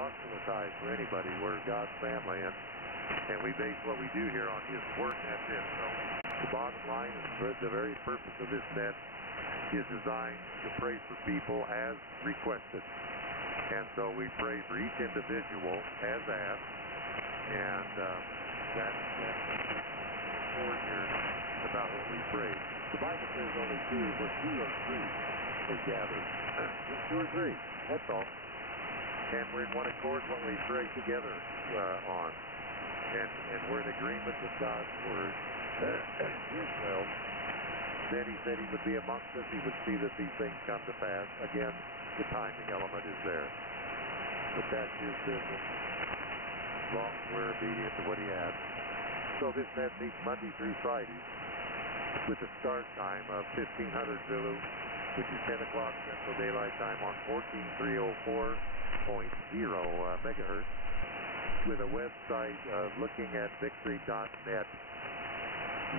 proselytize for anybody. We're God's family, and we base what we do here on His Word, and that's it. So the bottom line is the very purpose of this net is designed to pray for people as requested. And so we pray for each individual as asked, and that's for here about what we pray. The Bible says only two, but 2 or 3 is gathered. Just 2 or 3, that's all. And we're in one accord when we pray together on. And we're in agreement with God's Word. Well, then He said He would be amongst us. He would see that these things come to pass. Again, the timing element is there. But that's His business, as long as we're obedient to what He asks. So this net meets Monday through Friday with a start time of 1500 Zulu, which is 10 o'clock Central Daylight Time on 14304.0 megahertz, with a website of lookingatVictory.net.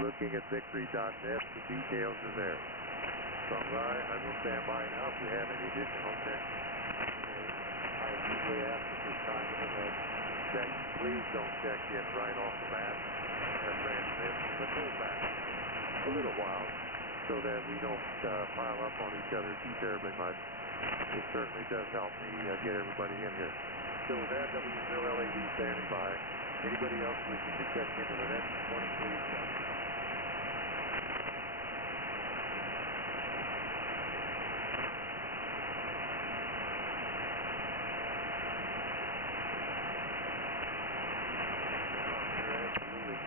Looking at Victory.net, the details are there. So I will stand by now if we have any additional questions. I usually ask at this time of the night that you please don't check in right off the bat and transmit, but hold back a little while so that we don't pile up on each other too terribly much. It certainly does help me get everybody in here. So with that, WLAD standing by. Anybody else wishing to check into the next one, please come.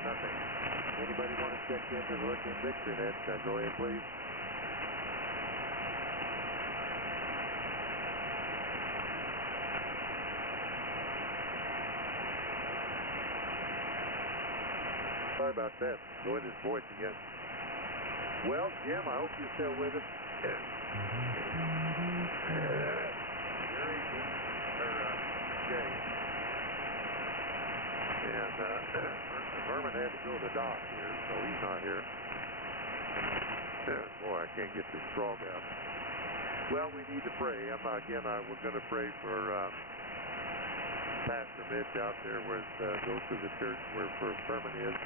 Nothing. Anybody want to check into the Looking Victory net? Go ahead, please. Sorry about that. Go ahead, his voice again. Well, Jim, I hope you're still with us. Jay. And Herman had to go to the dock here, so he's not here. Boy, I can't get this frog out. Well, we need to pray. We're going to pray for Pastor Mitch out there where goes to the church where Herman is,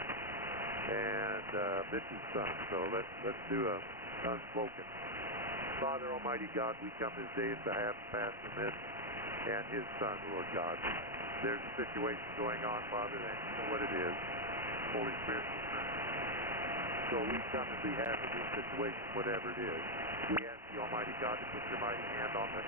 and Mitch's son. So let's do a unspoken. Father Almighty God, we come this day on behalf of Pastor Mitch and his son, Lord God. There's a situation going on, Father, and you know what it is. Holy Spirit. So we come on behalf of this situation, whatever it is. We ask the Almighty God to put your mighty hand on it.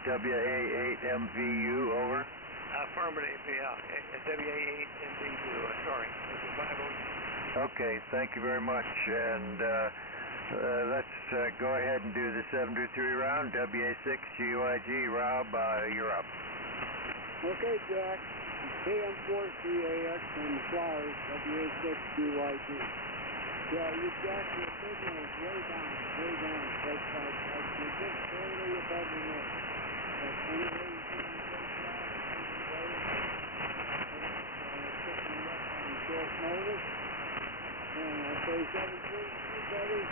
WA8MVU, over. Affirmative, yeah. WA8MVU, sorry. Okay, thank you very much. And let's go ahead and do the 723 round. WA6GYG, Rob, you're up. Okay, Jack. KM4CAX and the Flowers, WA6GYG. Yeah, you've got your signals way down. But you're just barely above the net. But anyway, you can get picking up on short notice. And I say 7-3 to you, buddy.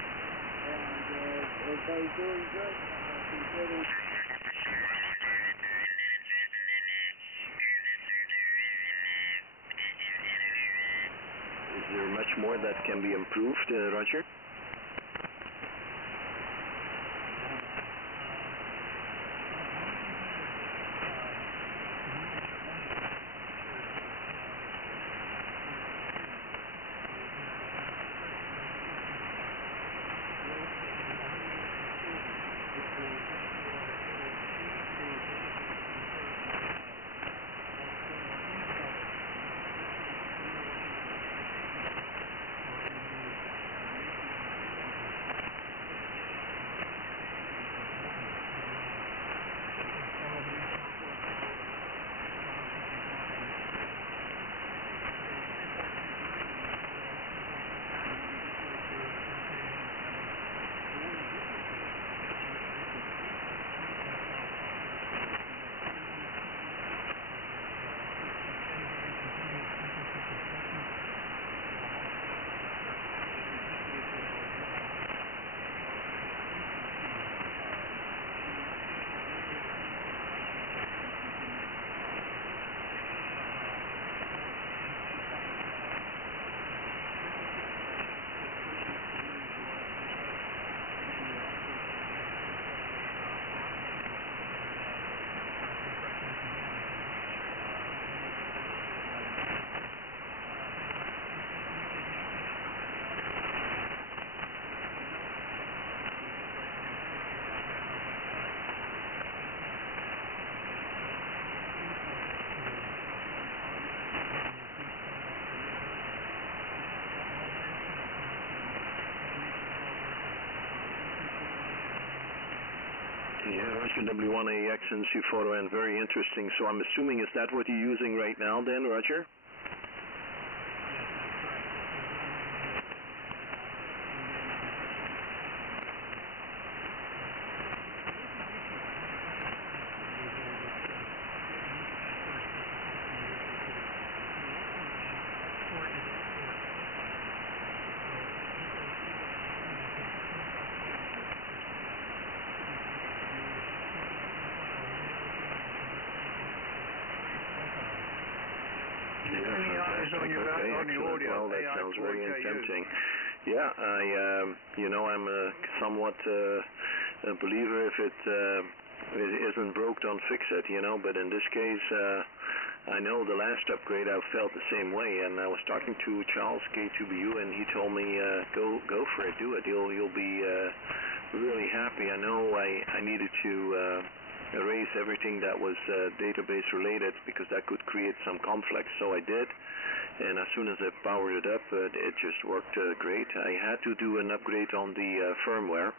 And everybody's doing good. Considering. Is there much more that can be improved, Roger? Yeah, Roger, W1AX and C photo, and very interesting. So I'm assuming, is that what you're using right now then, Roger? Well, that sounds very tempting. Yeah, I'm a somewhat a believer if it isn't broke, don't fix it, but in this case, I know the last upgrade I felt the same way, and I was talking to Charles, K2BU, and he told me, go for it, do it, you'll be really happy. I know I needed to erase everything that was database related because that could create some conflicts, so I did. And as soon as I powered it up, it just worked great. I had to do an upgrade on the firmware.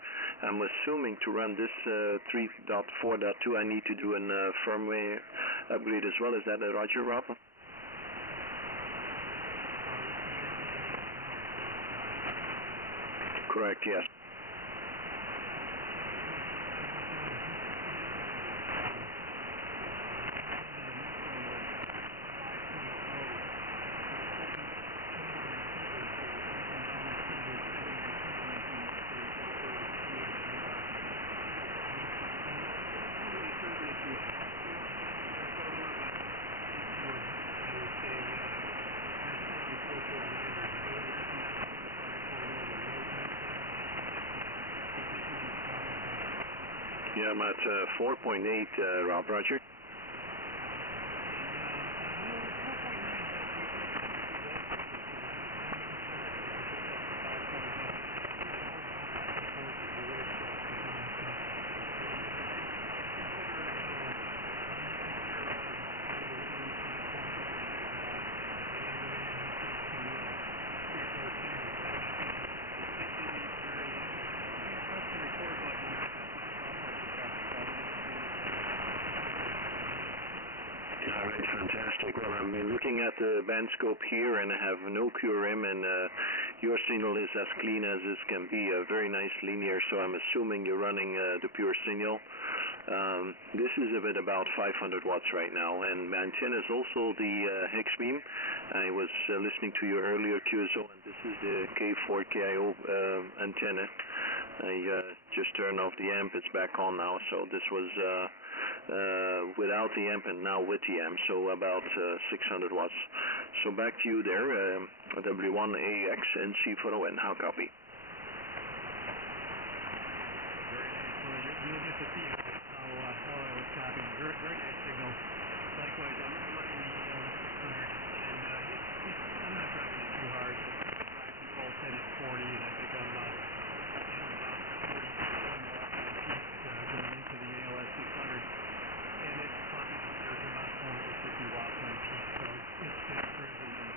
I'm assuming to run this 3.4.2, I need to do a firmware upgrade as well. Is that Roger, Rob? Correct, yes. Yeah, I'm at 4.8, Rob, Roger. Fantastic. Well, I'm looking at the band scope here, and I have no QRM, and your signal is as clean as this can be, very nice linear, so I'm assuming you're running the pure signal. This is at about 500 watts right now, and my antenna is also the hex beam. I was listening to your earlier QSO, and this is the K4KIO antenna. I just turned off the amp, it's back on now, so this was without the amp and now with the amp, so about 600 watts. So back to you there, W1AX and C for ON, how copy? You'll get to see how I was copying. Very nice signal. Likewise, I'm running the 600, and I'm not driving it too hard. My default set is 40, and I think I'm about 40 watts on peak going into the ALS 600, and it's probably there's about 450 watts on peak, so it's crazy. And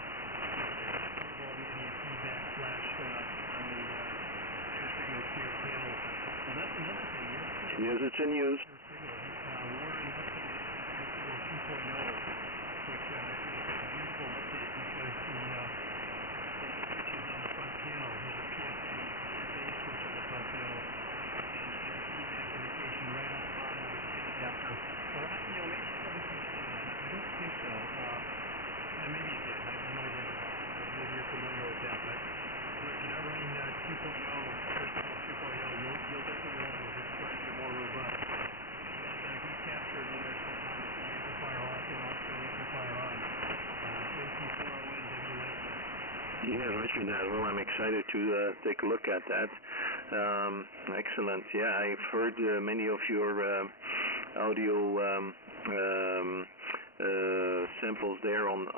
turbo any feedback flash on the air signal to your panel. Well, that's another thing. Yes, it's in use. We're in update 2.0, which is a beautiful update because the switches on the front panel, there's a PSA switch on the front panel, and you get feedback indication right on the bottom of the pin adapter. Or, maybe 17 channels. I don't think so. And maybe it did. I might have read it wrong. Maybe you're familiar with that, but if you're not running 2.0, you'll definitely want to. It's quite a bit more robust. And heat capture, there's sometimes the amplifier off and also the amplifier on. AC4ON WS. Yeah, Roger that. Well, I'm excited to take a look at that. Excellent. Yeah, I've heard many of your audio samples there on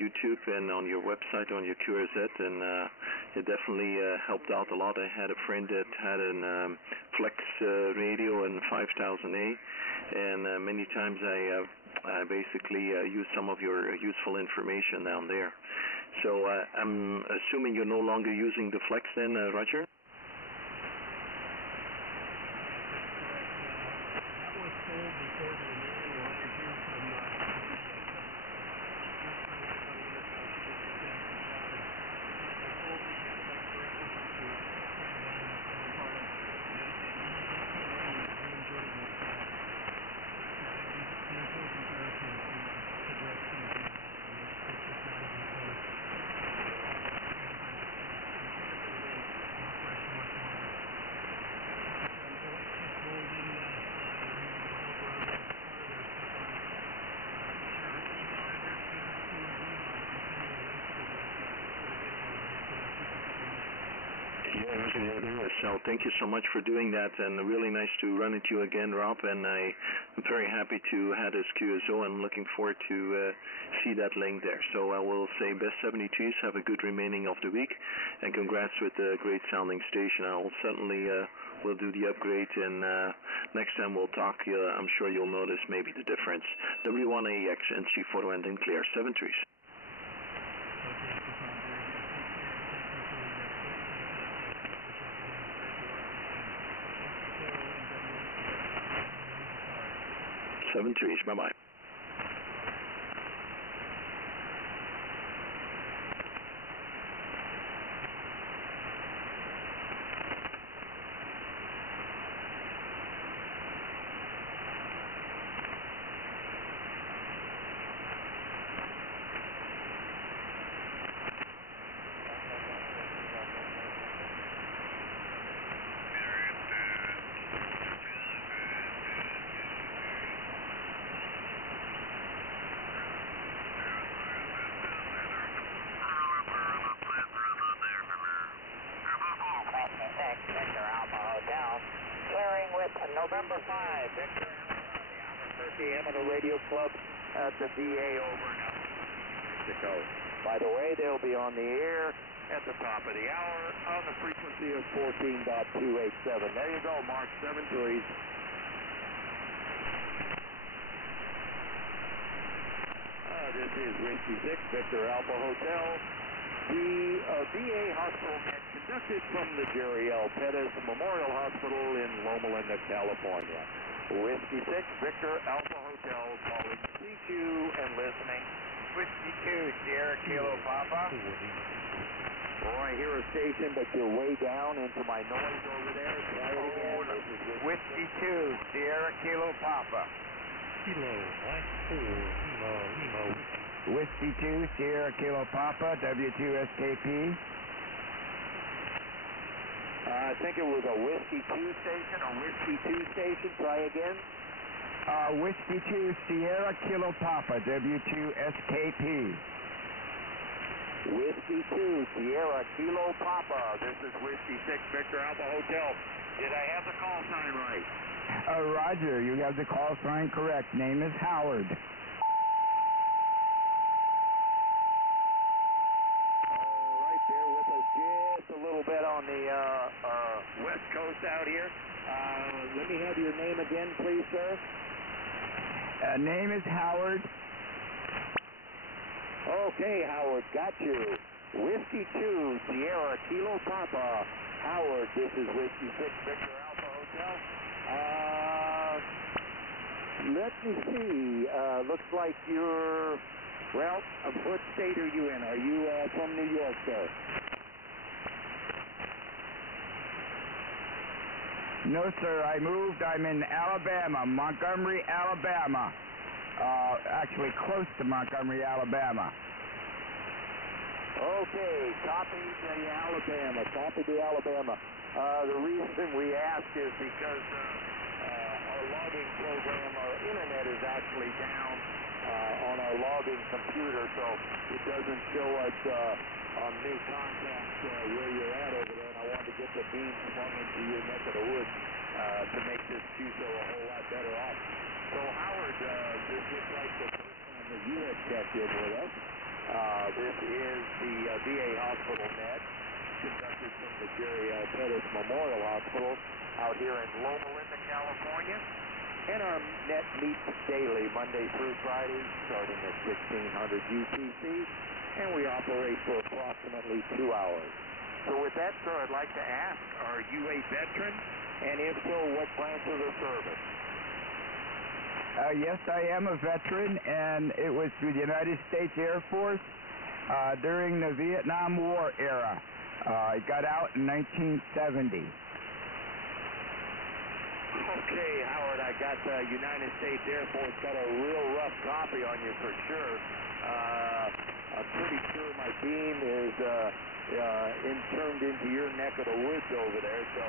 YouTube and on your website, on your QRZ, and it definitely helped out a lot. I had a friend that had an Flex radio in 5000A, and many times I basically use some of your useful information down there. So I'm assuming you're no longer using the Flex then, Roger? Yeah, okay. So thank you so much for doing that, and really nice to run into you again, Rob. And I'm very happy to have this QSO. I'm looking forward to see that link there. So I will say best 72s. Have a good remaining of the week, and congrats with the great sounding station. I will certainly will do the upgrade, and next time we'll talk. I'm sure you'll notice maybe the difference. W1AX and C photo ending clear. 73s. Seven trees. Bye-bye. November 5, Victor Alpha, the Amateur Radio Club at the DA over in Mexico. By the way, they'll be on the air at the top of the hour on the frequency of 14.287. There you go, Mark 73s. This is Whiskey 6, Victor Alpha Hotel. The VA Hospital Net conducted from the Jerry L. Pettis Memorial Hospital in Loma Linda, California. Whiskey 6, Victor Alpha Hotel, calling to see you and listening. Whiskey 2, Sierra Kilo Papa. Oh, I hear a station, but you're way down into my noise over there. Try it again. This is Whiskey 2, Sierra Kilo Papa. Kilo, Mike 4, Lima, Whiskey 2, Sierra Kilo Papa, W2SKP. I think it was a Whiskey 2 station, a Whiskey 2 station. Try again. Whiskey 2, Sierra Kilo Papa, W2SKP. Whiskey 2, Sierra Kilo Papa. This is Whiskey 6, Victor Alpha Hotel. Did I have the call sign right? Roger, you have the call sign correct. Name is Howard. All right, bear with us just a little bit on the west coast out here. Let me have your name again, please, sir. Name is Howard. Okay, Howard, got you. Whiskey 2, Sierra Kilo Papa. Howard, this is Whiskey 6, Victor Alpha Hotel. Let me see. Looks like you're, well, what state are you in? Are you from New York, sir? No, sir, I moved. I'm in Alabama, Montgomery, Alabama. Actually close to Montgomery, Alabama. Okay, copy the Alabama. Copy the Alabama. The reason we ask is because our logging program, our internet is actually down on our logging computer, so it doesn't show us on new contacts where you're at over there, and I wanted to get the beam swung into your neck of the woods to make this QSO a whole lot better off. So, Howard, this looks like the first time that you have checked in with us. This is the VA Hospital Net, conducted from the Jerry L. Pettis Memorial Hospital out here in Loma Linda, California. And our net meets daily, Monday through Friday, starting at 1600 UTC, and we operate for approximately 2 hours. So with that, sir, I'd like to ask, are you a veteran? And if so, what branch of the service? Yes, I am a veteran, and it was through the United States Air Force during the Vietnam War era. I got out in 1970. Okay, Howard, I got the United States Air Force, got a real rough copy on you for sure. I'm pretty sure my beam is turned into your neck of the woods over there, so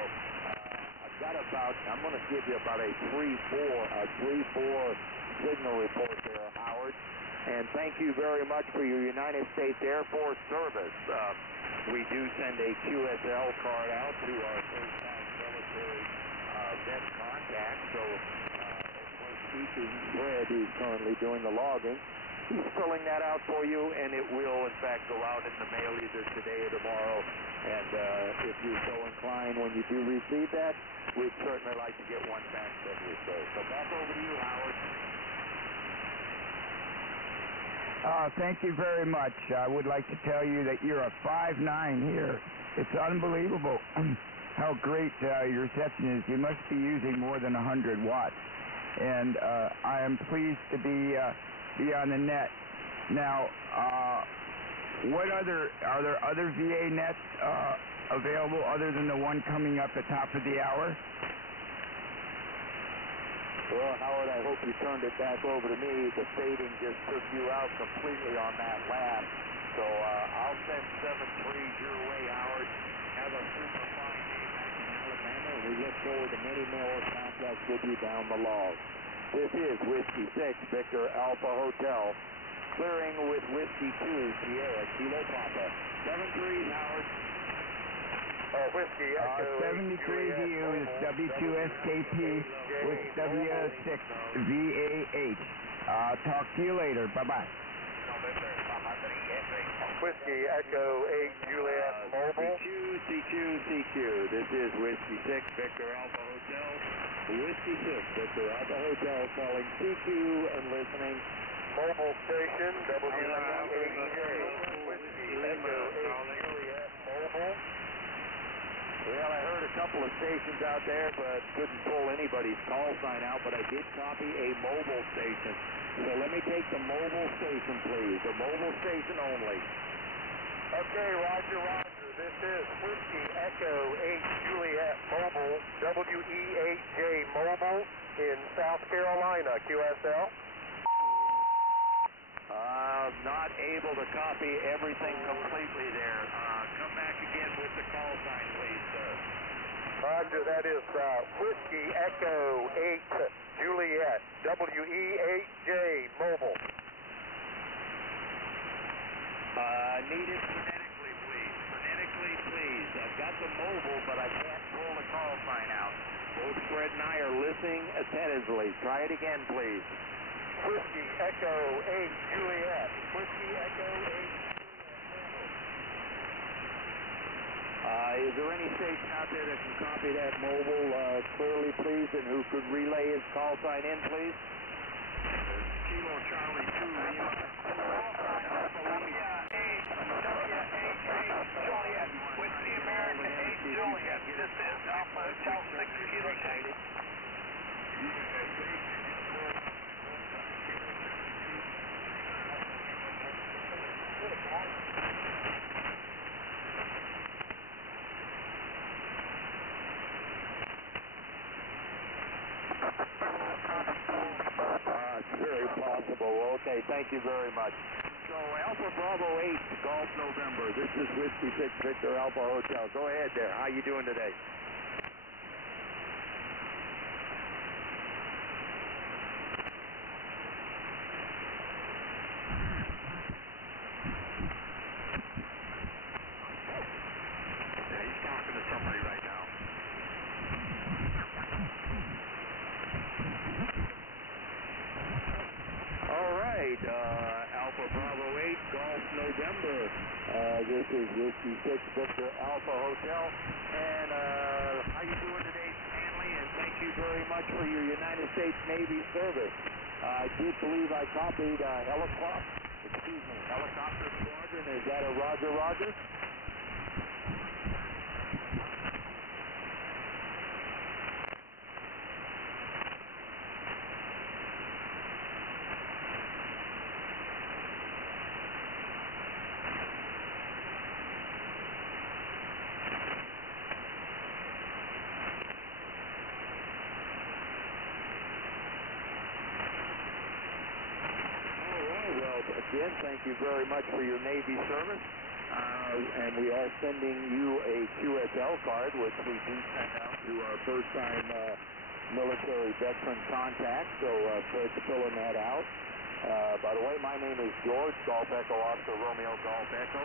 I've got about, I'm going to give you about a 3-4 signal report there, Howard. And thank you very much for your United States Air Force service. we do send a QSL card out to our first-time military vet contact. So, as we're speaking, Fred, who's currently doing the logging, he's filling that out for you, and it will, in fact, go out in the mail either today or tomorrow. And if you're so inclined, when you do receive that, we'd certainly like to get one back from you, sir. So back over to you, Howard. Thank you very much. I would like to tell you that you're a 5'9" here. It's unbelievable how great your reception is. You must be using more than 100 watts. And I am pleased to be on the net. Now, are there other VA nets available other than the one coming up at top of the hour? Well, Howard, I hope you turned it back over to me. The fading just took you out completely on that lap. So I'll send 7-3s your way, Howard. Have a super fine day back in Alabama, and we look forward to many more contacts with you down the log. This is Whiskey 6, Victor Alpha Hotel, clearing with Whiskey 2, Sierra Kilo Papa. 7-3s, Howard. Whiskey Echo 73 VU is W2SKT with W6VAH. I'll talk to you later. Bye-bye. Whiskey Echo 8 Juliet Mobile. CQ. This is Whiskey 6, Victor Alpha Hotel. Whiskey 6, Victor Alpha Hotel, calling CQ and listening. Mobile station, WE8J. Whiskey Echo 8 Juliet Mobile. Well, I heard a couple of stations out there, but couldn't pull anybody's call sign out, but I did copy a mobile station. So let me take the mobile station, please. The mobile station only. Okay, Roger. This is Whiskey Echo 8 Juliet Mobile, WE8J Mobile in South Carolina, QSL. Not able to copy everything completely there. Come back again with the call sign, please, sir. Roger, that is Whiskey Echo 8 Juliet, WE8J Mobile. Need it phonetically, please. Phonetically, please. I've got the mobile, but I can't pull the call sign out. Both Fred and I are listening attentively. Try it again, please. Whiskey Echo 8 Juliet. Whiskey Echo 8. Is there any station out there that can copy that mobile clearly, please, and who could relay his call sign in, please? Kilo Charlie 2 Lima. Juliet, Whiskey America 8 Juliet. This is Alpha Hotel 6 Kilo Tango. It's very possible. Okay, thank you very much. So Alpha Bravo 8, Golf November. This is Whiskey 6 Victor Alpha Hotel. Go ahead there. How you doing today? Yeah, he's talking to somebody right now. All right, Alpha Bravo 8, Golf November. This is Whiskey 6 Victor Alpha Hotel. And how you doing today, Stanley? And thank you very much for your United States Navy service. I did believe I copied helicopter squadron. Is that a Roger? Again, thank you very much for your Navy service. And we are sending you a QSL card, which we do send out to our first-time military veteran contact. So Fred's filling that out. By the way, my name is George, Golf Echo Oscar Romeo Golf Echo.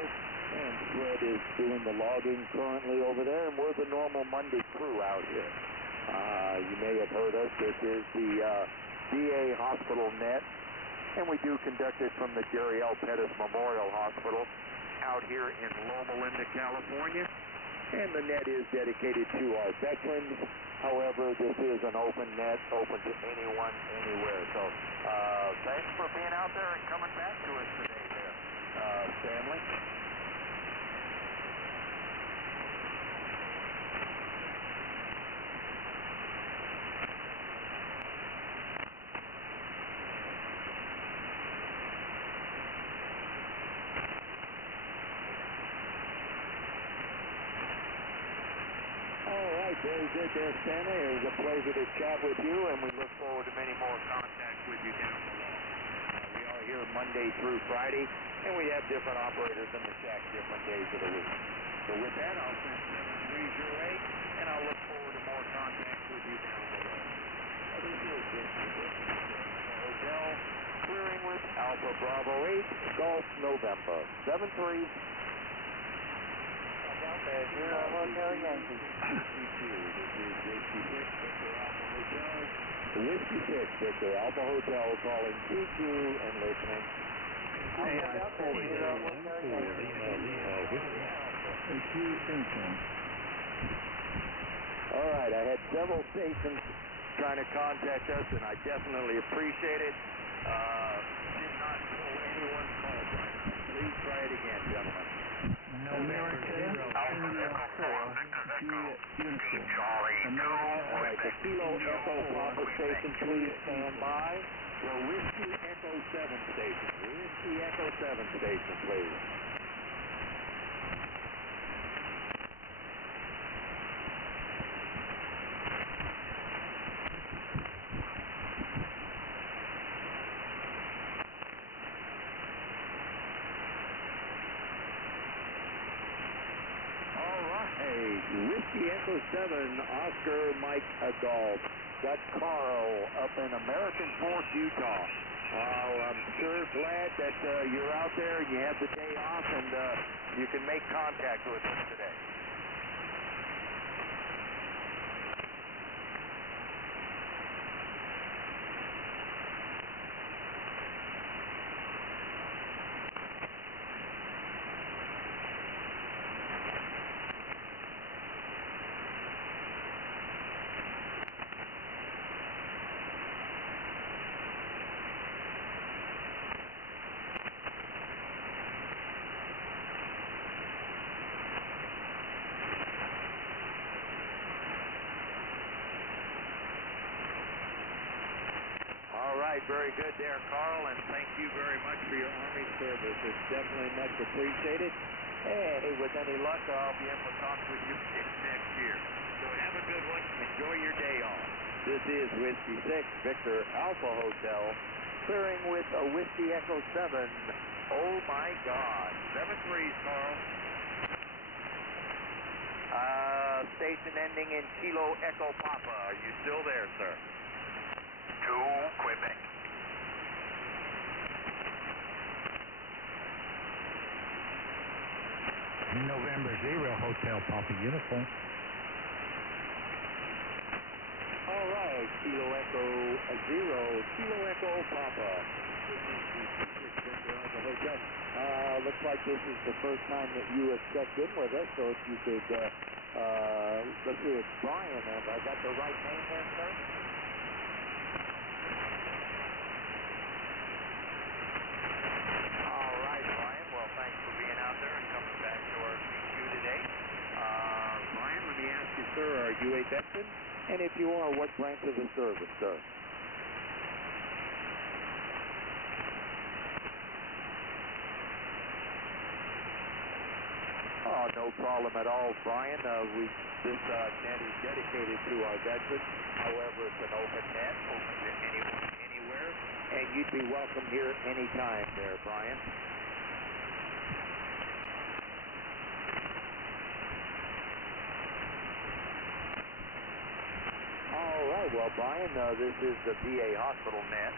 And Fred is doing the logging currently over there, and we're the normal Monday crew out here. You may have heard us. This is the VA Hospital Net, and we do conduct it from the Jerry L. Pettis Memorial Hospital out here in Loma Linda, California. And the net is dedicated to our veterans. However, this is an open net, open to anyone, anywhere. So thanks for being out there and coming back to us today there, Stanley. Very good there, Stanley. It was a pleasure to chat with you, and we look forward to many more contacts with you down below. We are here Monday through Friday, and we have different operators in the shack different days of the week. So with that, I'll send 73s your way, and I'll look forward to more contacts with you down below. This is Hotel, clearing with Alpha Bravo 8, Golf November. 73. Zero Hotel Yankee. Whiskey 6, Victor Alpha Hotel, calling TQ and listening. All right, I had several stations trying to contact us, and I definitely appreciate it. Did not pull anyone's call, Brian. Please try it again, gentlemen. November 0, All right, the Kilo Echo Papa station, please stand by. The Whiskey Echo 7 station. Whiskey Echo 7 station, please. Whiskey Echo 7, Oscar Mike Golf. Got Carl up in American Fork, Utah. I'm sure glad that you're out there and you have the day off and you can make contact with us today. Very good there, Carl, and thank you very much for your Army service. It's definitely much appreciated. Hey, with any luck, I'll be able to talk with you next year. So have a good one. Enjoy your day off. This is Whiskey 6, Victor Alpha Hotel, clearing with a Whiskey Echo 7. Oh, my God. 7-3s, Carl. Station ending in Kilo Echo Papa. Are you still there, sir? 2, Quebec. November 0, Hotel Papa Uniform. All right, Kilo Echo 0, Kilo Echo Papa. Hotel. Looks like this is the first time that you have checked in with us, so if you could, let's see, it's Brian. Have I got the right name there, sir? Sir, are you a veteran? And if you are, what branch of the service, sir? Oh, no problem at all, Brian. This net is dedicated to our veterans. However, it's an open net, open to anyone, anywhere, and you'd be welcome here anytime there, Brian. Well, Brian, this is the VA Hospital Net,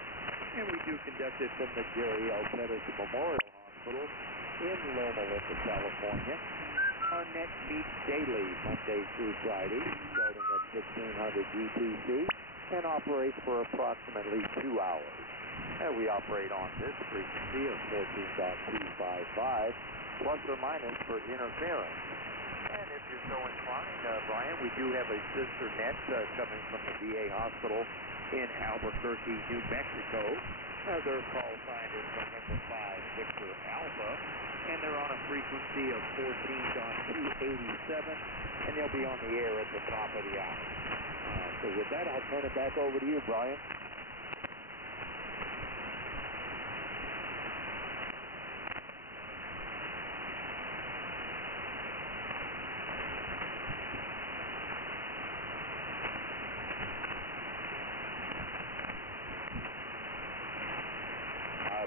and we do conduct it from the Jerry L. Pettis Memorial Hospital in Loma Linda, California. Our net meets daily, Monday through Friday, starting at 1600 UTC, and operates for approximately 2 hours. And we operate on this frequency of 14.255, plus or minus for interference. And if you're so inclined, Brian, we do have a sister net coming from the VA hospital in Albuquerque, New Mexico. Their call sign is November 5 Victor Alpha, and they're on a frequency of 14.287, and they'll be on the air at the top of the hour. So with that, I'll turn it back over to you, Brian.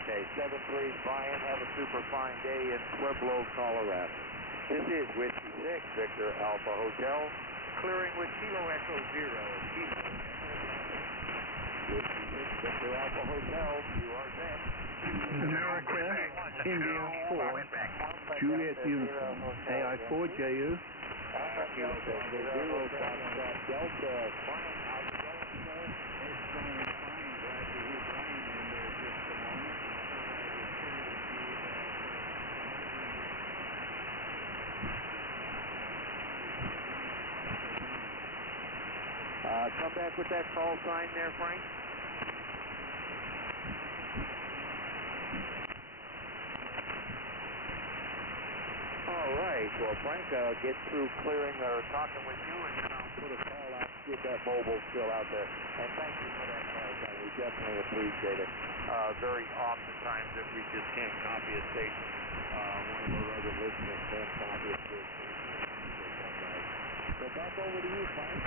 Okay, 7-3, Brian, have a super fine day in Pueblo, Colorado. This is Whiskey 6, Victor Alpha Hotel, clearing with Kilo Echo 0, Kilo Echo. Whiskey 6, Victor Alpha Hotel, you are next. America, India 4, Juliet Uniform, AI4JU. Kilo Echo 0, Foxtrot Delta, Brian, how's it going, sir? It's going fine. Glad to hear Brian in there just a moment. Come back with that call sign there, Frank. All right. Well, Frank, get through clearing or talking with you, and then I'll put a call out to get that mobile still out there. And thank you for that call sign. We definitely appreciate it. Very often times that we just can't copy a station. One of our other listeners can't copy a station. So back over to you, Frank.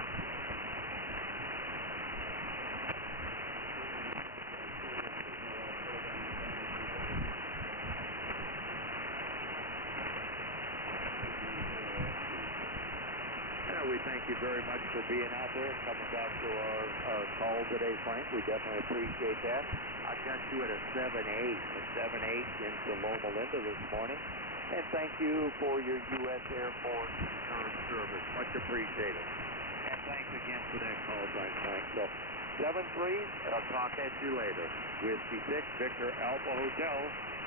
We thank you very much for being out there and coming back to our call today, Frank. We definitely appreciate that. I got you at a 7-8 into Loma Linda this morning. And thank you for your U.S. Air Force return service. Much appreciated. And thanks again for that call sign, Frank. So 7-3, I'll talk at you later. Whiskey 6, Victor Alpha Hotel,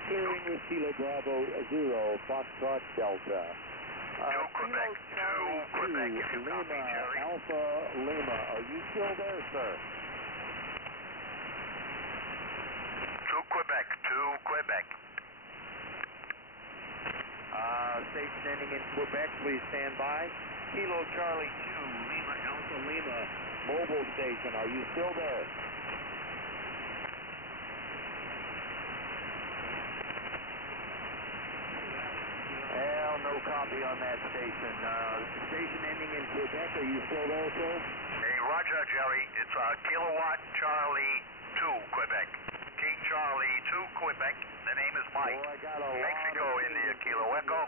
clearing with Kilo Bravo 0, Foxtrot Delta. Quebec, 2 Quebec, if you copy, Jerry. Alpha Lima, are you still there, sir? 2 Quebec, 2 Quebec. Station ending in Quebec, please stand by. Kilo Charlie 2, Lima Alpha Lima, mobile station, are you still there? No copy on that station. Station ending in Quebec, are you still there, sir? Hey, Roger, Jerry. It's Kilowatt Charlie 2, Quebec. King Charlie 2, Quebec. The name is Mike. Mexico, India, Kilo Echo.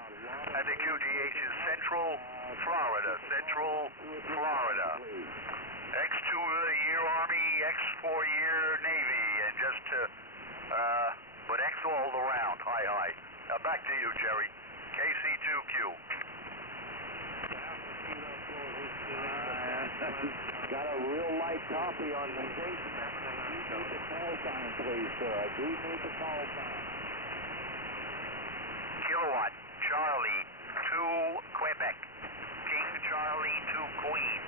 And the QTH is Central Florida. Central Florida. X2-year Army, X4-year Navy, and just, but X all around. Hi. Back to you, Jerry. KC2Q. Got a real light copy on the station. I do need the call sign, please, sir. I do need the call sign. Kilowatt Charlie 2 Quebec. King Charlie 2 Queen.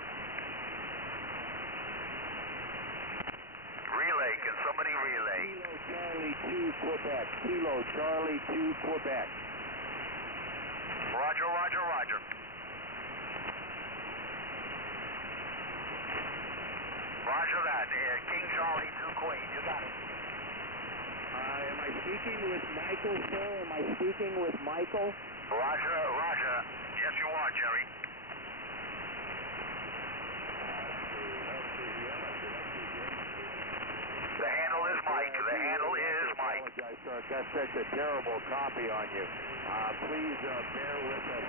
Relay, can somebody relay? Kilo Charlie 2 Quebec. Kilo Charlie 2 Quebec. Roger. Roger that. King Charlie 2 Queen. You got it. Am I speaking with Michael, sir? Am I speaking with Michael? Roger. Yes, you are, Jerry. The handle is Mike. I apologize, sir. I've got such a terrible copy on you. Please bear with us.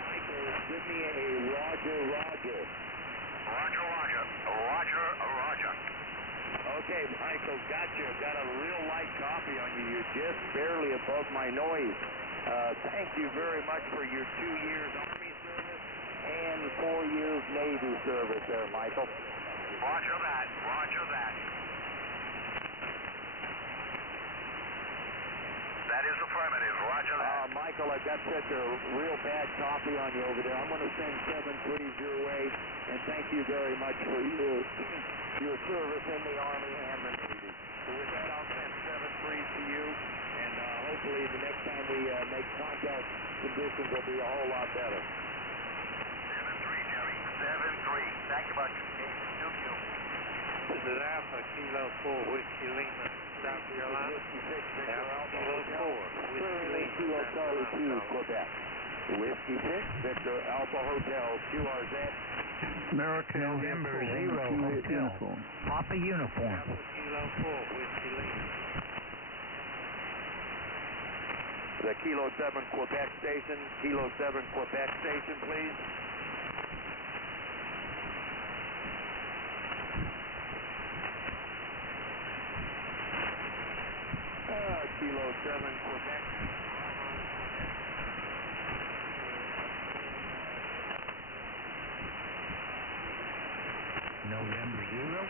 Michael, give me a Roger. Roger. Okay, Michael, gotcha. Got a real light copy on you. You're just barely above my noise. Thank you very much for your 2 years Army service and 4 years Navy service there, Michael. Roger that. Roger that. That is affirmative. Roger that. Michael, I've got such a real bad copy on you over there. I'm going to send 7308, and thank you very much for your service in the Army and the Navy. So with that, I'll send 73 to you, and hopefully the next time we make contact, conditions will be a whole lot better. 7-3, Jerry. 7-3. Thank you much. QQ. This is Alpha Kilo 4 Whiskey Lima, South Carolina. Whiskey 6, Victor Alpha Alpha Kilo 4 Whiskey Lima, Kilo South Charlie 2, Carolina. Quebec. Whiskey 6, Victor Alpha Hotel, QRZ. American November Uniform, 0 Juliet Hotel. Uniform. Papa Uniform. Alpha Kilo 4 Whiskey Lima. The Kilo 7 Quebec station. Kilo 7 Quebec station, please. Kilo 7 Quebec. November 0.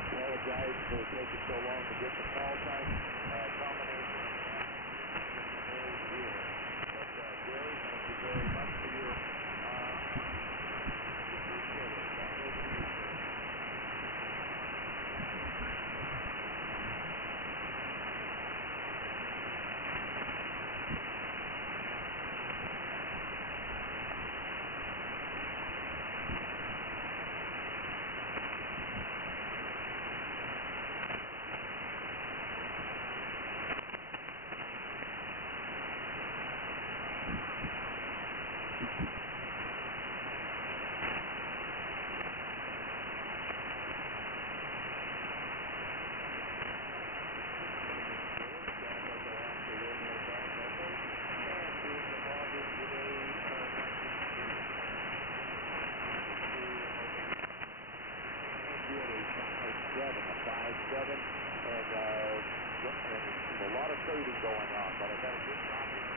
Apologize for taking so long to get the call time. Combination of here. But Gary, thank you very much for your appreciate it. Back over to you. fading going on, but I got a good shot here.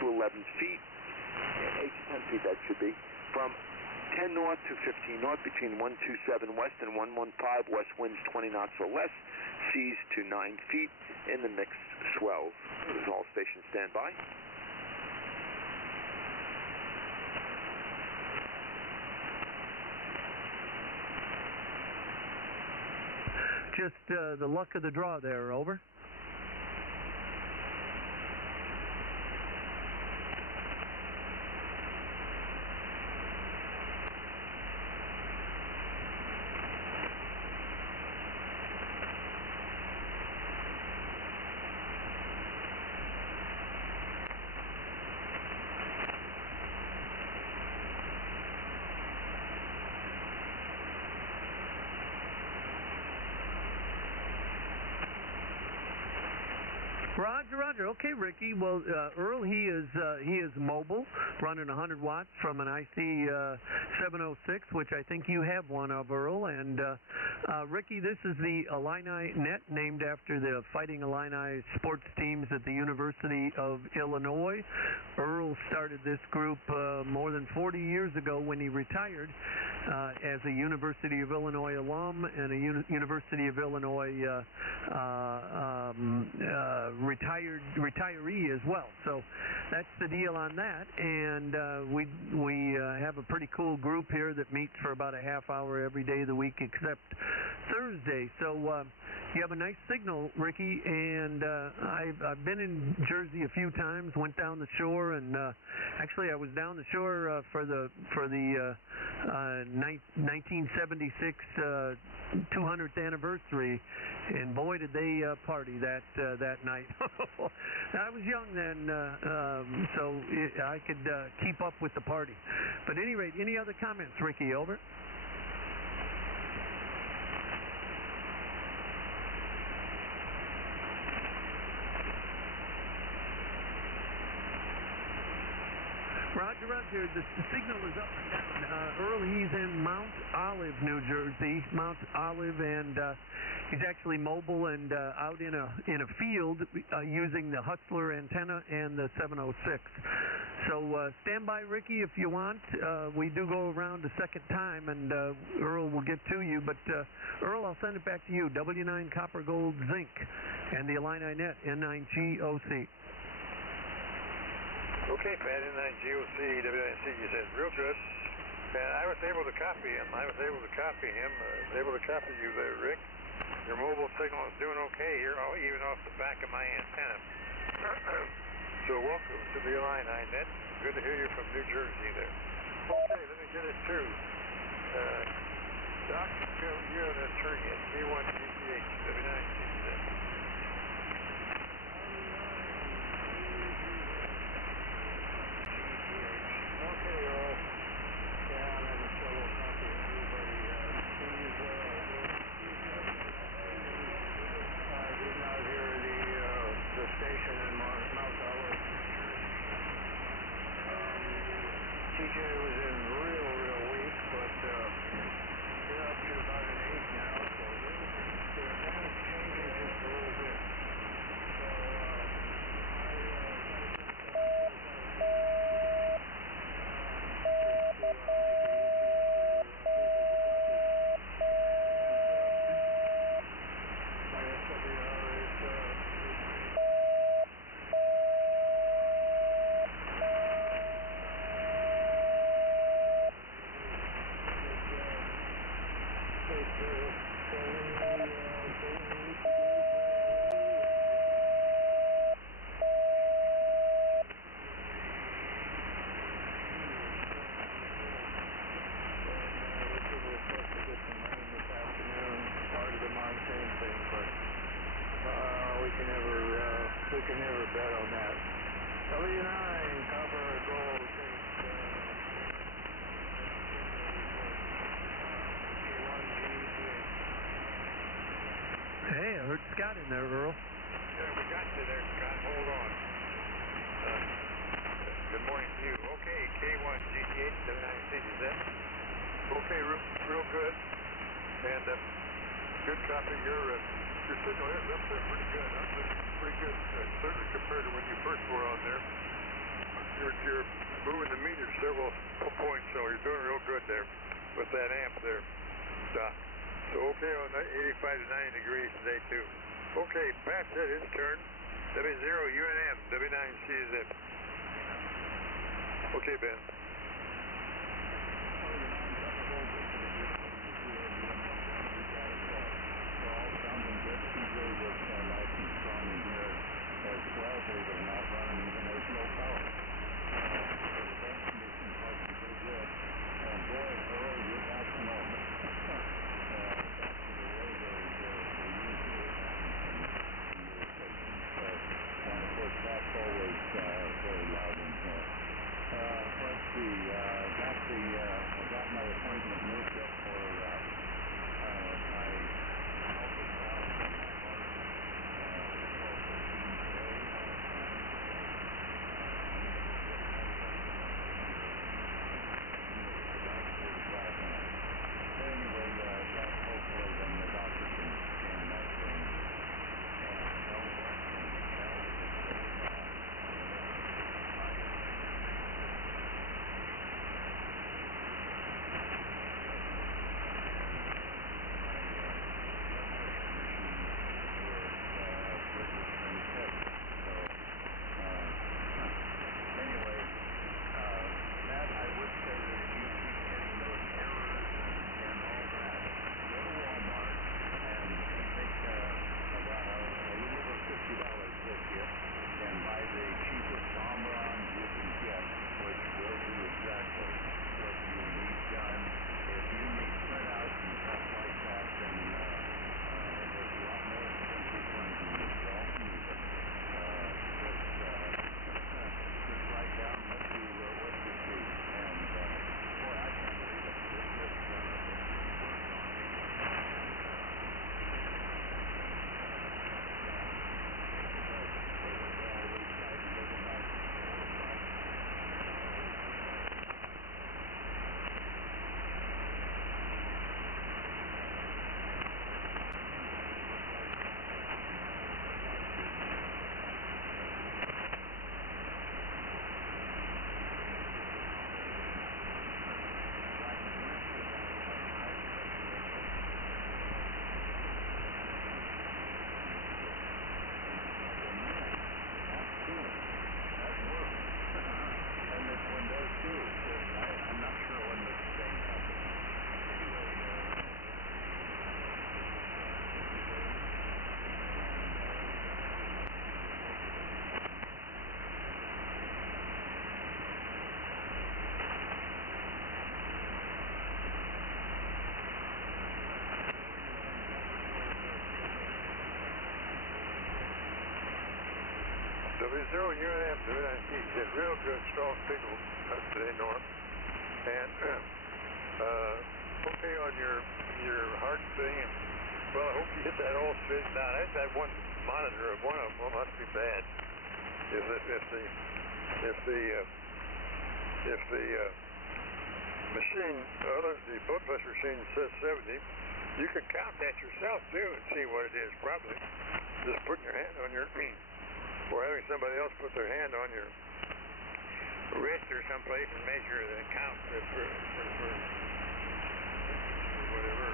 To 11 feet, 8 to 10 feet that should be, from 10 north to 15 north between 127 west and 115 west winds 20 knots or less, seas to 9 feet in the mixed swells. This is all station standby. Just the luck of the draw there, over. Roger, Roger. Okay, Ricky. Well, Earl, he is mobile, running 100 watts from an IC 706, which I think you have one of, Earl. And Ricky, this is the Illini Net, named after the Fighting Illini sports teams at the University of Illinois. Earl started this group more than 40 years ago when he retired as a University of Illinois alum and a University of Illinois retiree as well. So that's the deal on that. And we have a pretty cool group here that meets for about a half hour every day of the week except Thursday. So you have a nice signal, Ricky. And I've been in Jersey a few times. Went down the shore, and actually I was down the shore for the 1976 200th anniversary, and boy did they party that night. I was young then, so I could keep up with the party. But at any rate, any other comments, Ricky? Over. Roger, Roger. The signal is up and down. Earl, he's in Mount Olive, New Jersey. Mount Olive, and he's actually mobile and out in a field using the Hustler antenna and the 706. So stand by, Ricky, if you want. We do go around a second time, and Earl will get to you. But Earl, I'll send it back to you. W9 Copper Gold Zinc and the Illini Net N9GOC. Okay, Pat, N9GOC, W9C, you said, real good. And I was able to copy him. I was able to copy you there, Rick. Your mobile signal is doing okay here, even off the back of my antenna. So welcome to the Illini Net. Good to hear you from New Jersey there. Okay, let me get it through. Doc, you're an attorney at K1GTH, W9C, you said. Okay, Earl. Yeah, I'm having trouble copying everybody. Please, I did not hear the station in Mount Olive. TJ was in real weak, but they're up to about an 8 now, so they're kind of changing just a little bit. We can never bet on that. W9, Copper Gold, Hey, I heard Scott in there, Earl. Yeah, we got you there, Scott. Hold on. Good morning to you. Okay, K1GTH, W9C, is that? Okay, real good. And good copy. Your signal is up there pretty good. Pretty good, certainly compared to when you first were on there. You're moving the meter several points, so you're doing real good there with that amp there, Doc. So okay on 85 to 90 degrees today too. Okay, Pat said his turn. W0 UNM, W9C is it. Okay, Ben. That's always very loud and clear. Let's see. Zero, you're going to have to get real good, strong signal today, Norm. And, okay, on your heart thing, and, well, I hope you get that all straightened out. I had that one monitor, one of them must be bad. If the machine, the blood pressure machine says 70, you can count that yourself too and see what it is. Probably just putting your hand on your, or having somebody else put their hand on your wrist or someplace and measure the count for whatever.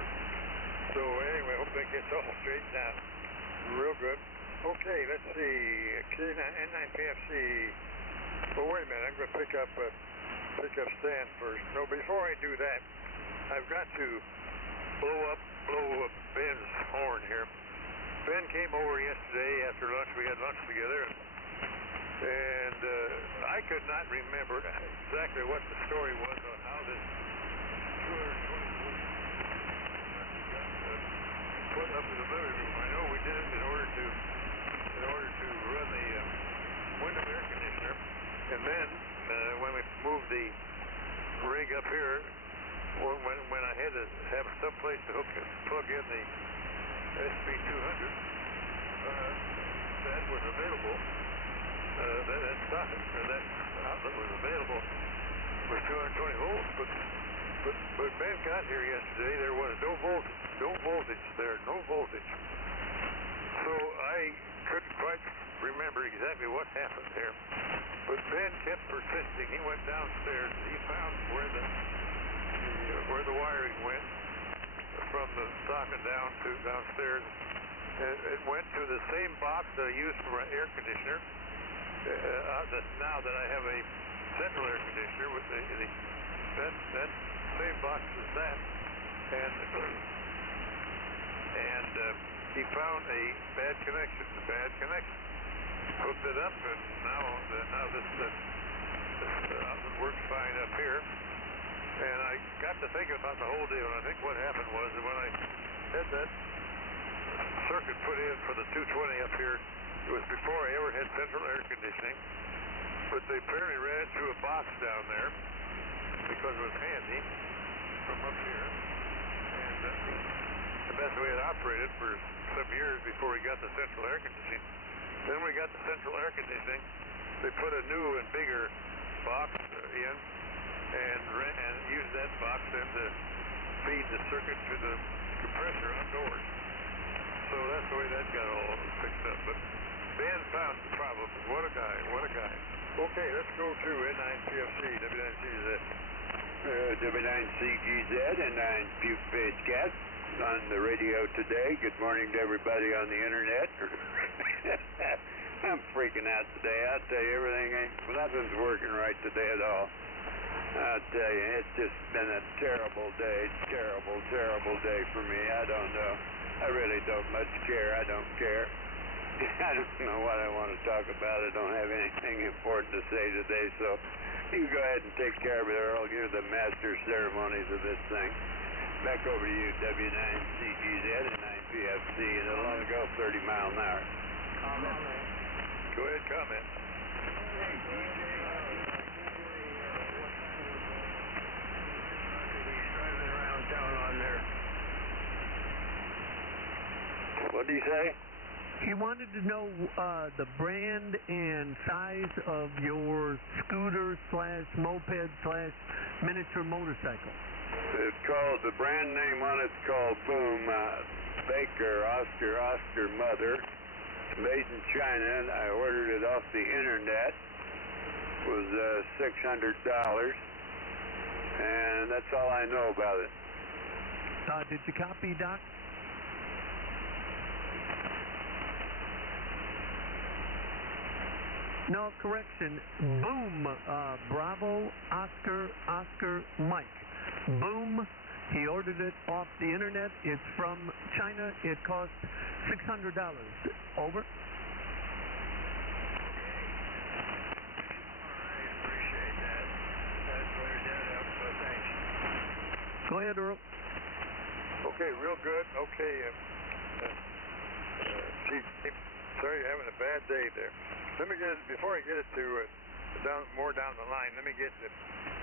So anyway, I hope that gets all straightened out real good. Okay, let's see. N9PFC. Oh, wait a minute. I'm going to pick up Stan first. No, before I do that, I've got to blow up Ben's horn here. Ben came over yesterday after lunch. We had lunch together, and I could not remember exactly what the story was on how this 220 volt got put up in the living room. I know we did it in order to run the window air conditioner, and then when we moved the rig up here, when I had to have some place to plug in the SP200, that was available. That socket or that outlet was available with 220 volts, but Ben got here yesterday. There was no voltage there. So I couldn't quite remember exactly what happened there. But Ben kept persisting. He went downstairs. He found where the wiring went from the socket downstairs. It went to the same box that I use for an air conditioner. Now that I have a central air conditioner with that same box as that, and he found a bad connection. Hooked it up, and now this outlet works fine up here. And I got to thinking about the whole deal, and I think what happened was that when I had that circuit put in for the 220 up here, it was before I ever had central air conditioning, but they apparently ran it through a box down there because it was handy from up here, and that's the way it operated for some years before we got the central air conditioning. Then we got the central air conditioning. They put a new and bigger box in and used that box then to feed the circuit to the compressor outdoors. So that's the way that got all fixed up. But Ben found the problem. What a guy. Okay, let's go to N9PFC, W9CGZ. W9CGZ and 9 Puke Face Cat on the radio today. Good morning to everybody on the internet. I'm freaking out today. I'll tell you, nothing's working right today at all. I'll tell you, it's just been a terrible day. Terrible day for me. I don't know. I really don't much care. I don't care. I don't know what I want to talk about. I don't have anything important to say today, so you go ahead and take care of it, Earl. You're the master ceremonies of this thing. Back over to you, W9CGZ and 9PFC, and it'll only go 30 miles an hour. Comment. Go ahead, comment. Driving around town on there. What did he say? He wanted to know the brand and size of your scooter / moped / miniature motorcycle. It's called, the brand name on it's called Boom. Baker, Oscar Mother. Made in China, and I ordered it off the internet. It was $600, and that's all I know about it. Did you copy, Doc? No, correction. Boom. Bravo, Oscar, Mike. Boom. He ordered it off the internet. It's from China. It cost $600. Over. Appreciate that. That's cleared that up, so thanks. Go ahead, Earl. Okay, real good. Okay, sorry you're having a bad day there. Let me get it, before I get it to more down the line, let me get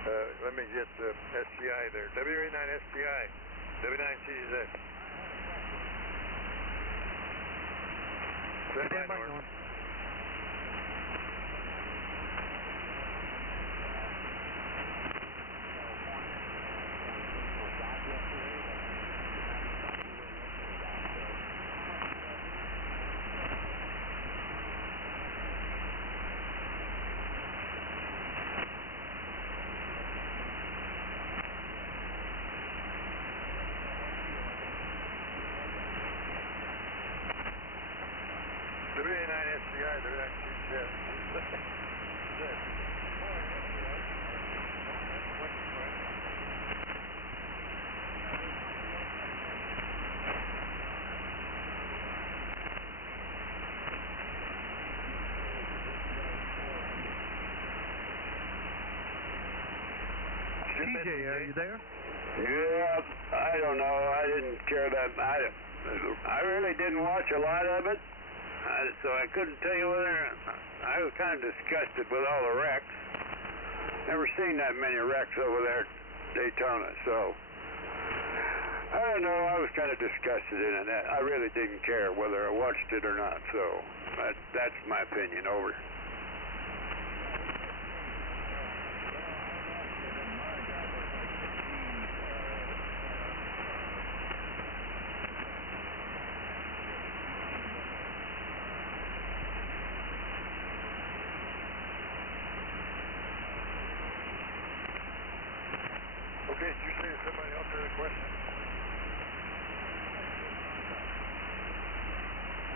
STI there. WA9 STI, W9CZ. Stand by, Norm. WA9 STI, W9CZ. TJ, are you there? Yeah, I don't know. I didn't care that. I really didn't watch a lot of it, so I couldn't tell you whether I was kind of disgusted with all the wrecks. Never seen that many wrecks over there at Daytona, so I don't know. I was kind of disgusted in it. I really didn't care whether I watched it or not, so that's my opinion. Over. Okay, did you say somebody else had a question?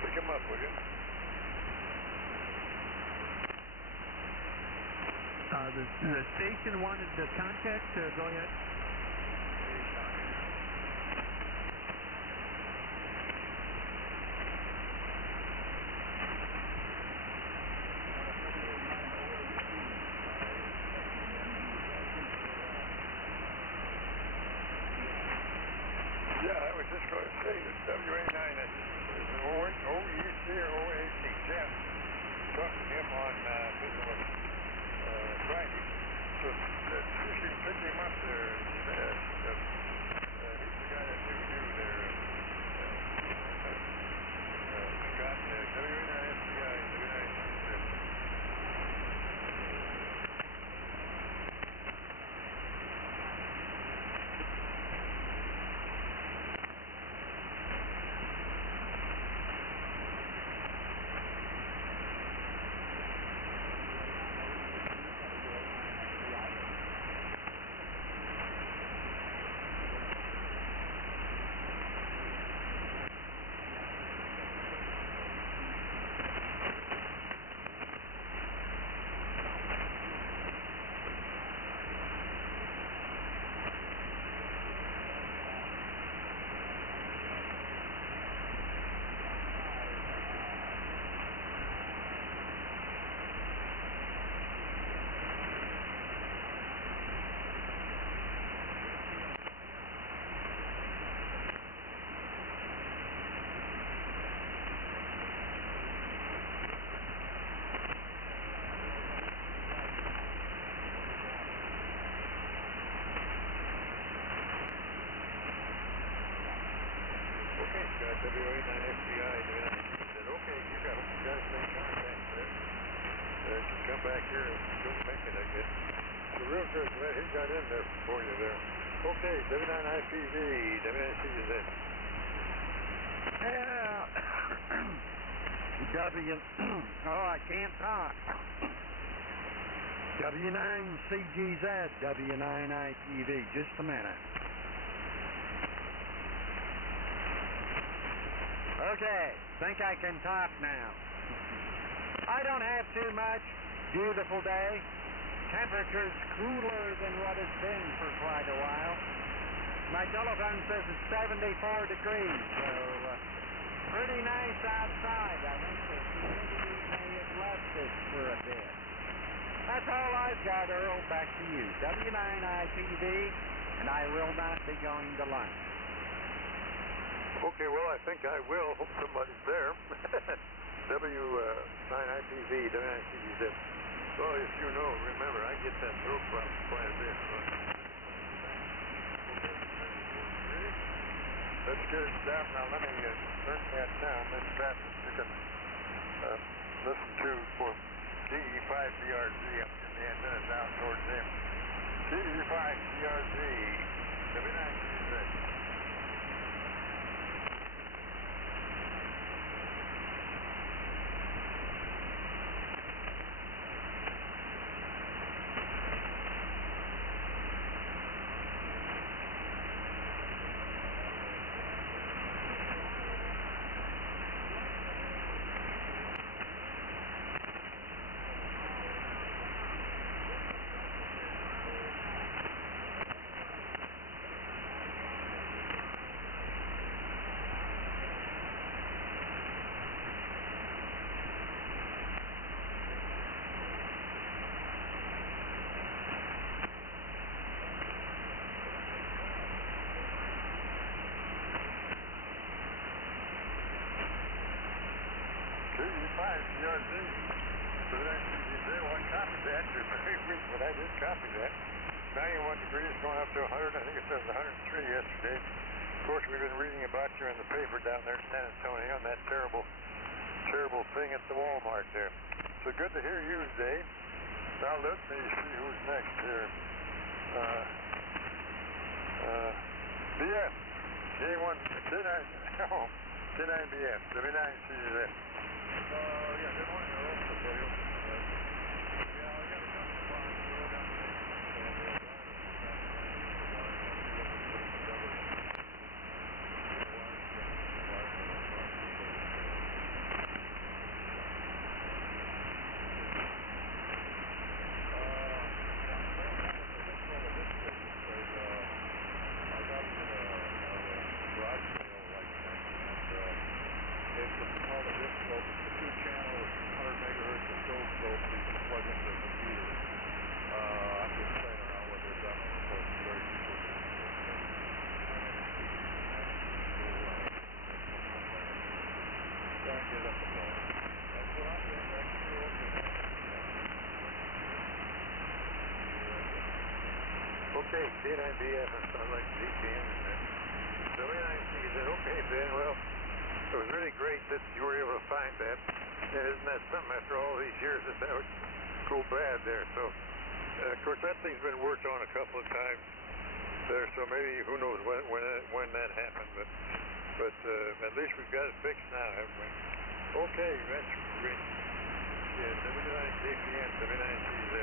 Pick him up, will you? The station wanted the contact. Go ahead. Yeah, I was just going to say that WA9 is OEC or OAC. Jeff talked to him on Friday. So you should pick him up there. He's the guy that knew there. Scott, WA9 STI, W9CZ. WA9 STI, W9CZ. Okay, you got to make contact there. Can come back here and don't make it, I guess. So real good, glad he got in there for you there. Okay, W9IPV, W9CZ. I can't talk. W9CGZ, W9IPV, just a minute. Okay, think I can talk now. I don't have too much. Beautiful day. Temperature's cooler than what it's been for quite a while. My telephone says it's 74 degrees, so pretty nice outside. I think the humidity may have left us for a bit. That's all I've got, Earl. Back to you. W9IPV, and I will not be going to lunch. Okay, well, I think I will. Hope somebody's there. W9IPV, W9CZ. Well, if you know, remember, I get that throat problem quite a bit. Let's get it started now. Let me turn that down. This traffic you can listen to for DE5BRZ up in the antenna down towards him. DE5BRZ, W9CZ. DE5BRZ. So then you say, well, I copied that. You're very weak, but I did copy that. 91 degrees going up to 100. I think it says 103 yesterday. Of course, we've been reading about you in the paper down there in San Antonio and that terrible thing at the Walmart there. So good to hear you today. Now let me see who's next here. BF. K1, K9BF, W9CZ. Yeah, good morning, Earl. I'll tell you. Yeah, I got a couple of problems. Earl got me. Okay, K9BF, I like GPM. W9CZ, okay, Ben, well, it was really great that you were able to find that. And isn't that something after all these years that would go bad there? So, of course, that thing's been worked on a couple of times there, so maybe who knows when that happened, but at least we've got it fixed now, haven't we? Okay, that's great. Yeah, W9KPN, W9CZ.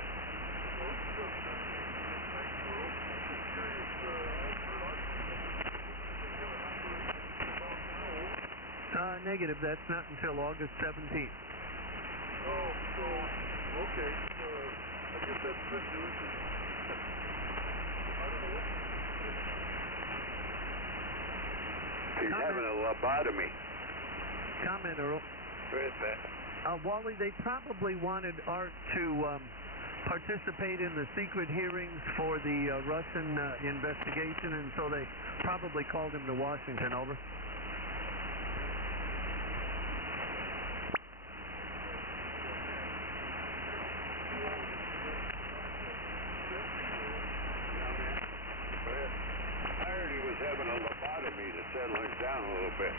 Negative. That's not until August 17th. Oh, so, okay. I guess that's good news. I don't know. He's having a lobotomy. Comment, Earl. Where's that? Wally, they probably wanted Art to participate in the secret hearings for the Russian investigation, and so they probably called him to Washington. Over. Having a lobotomy to settle him down a little bit.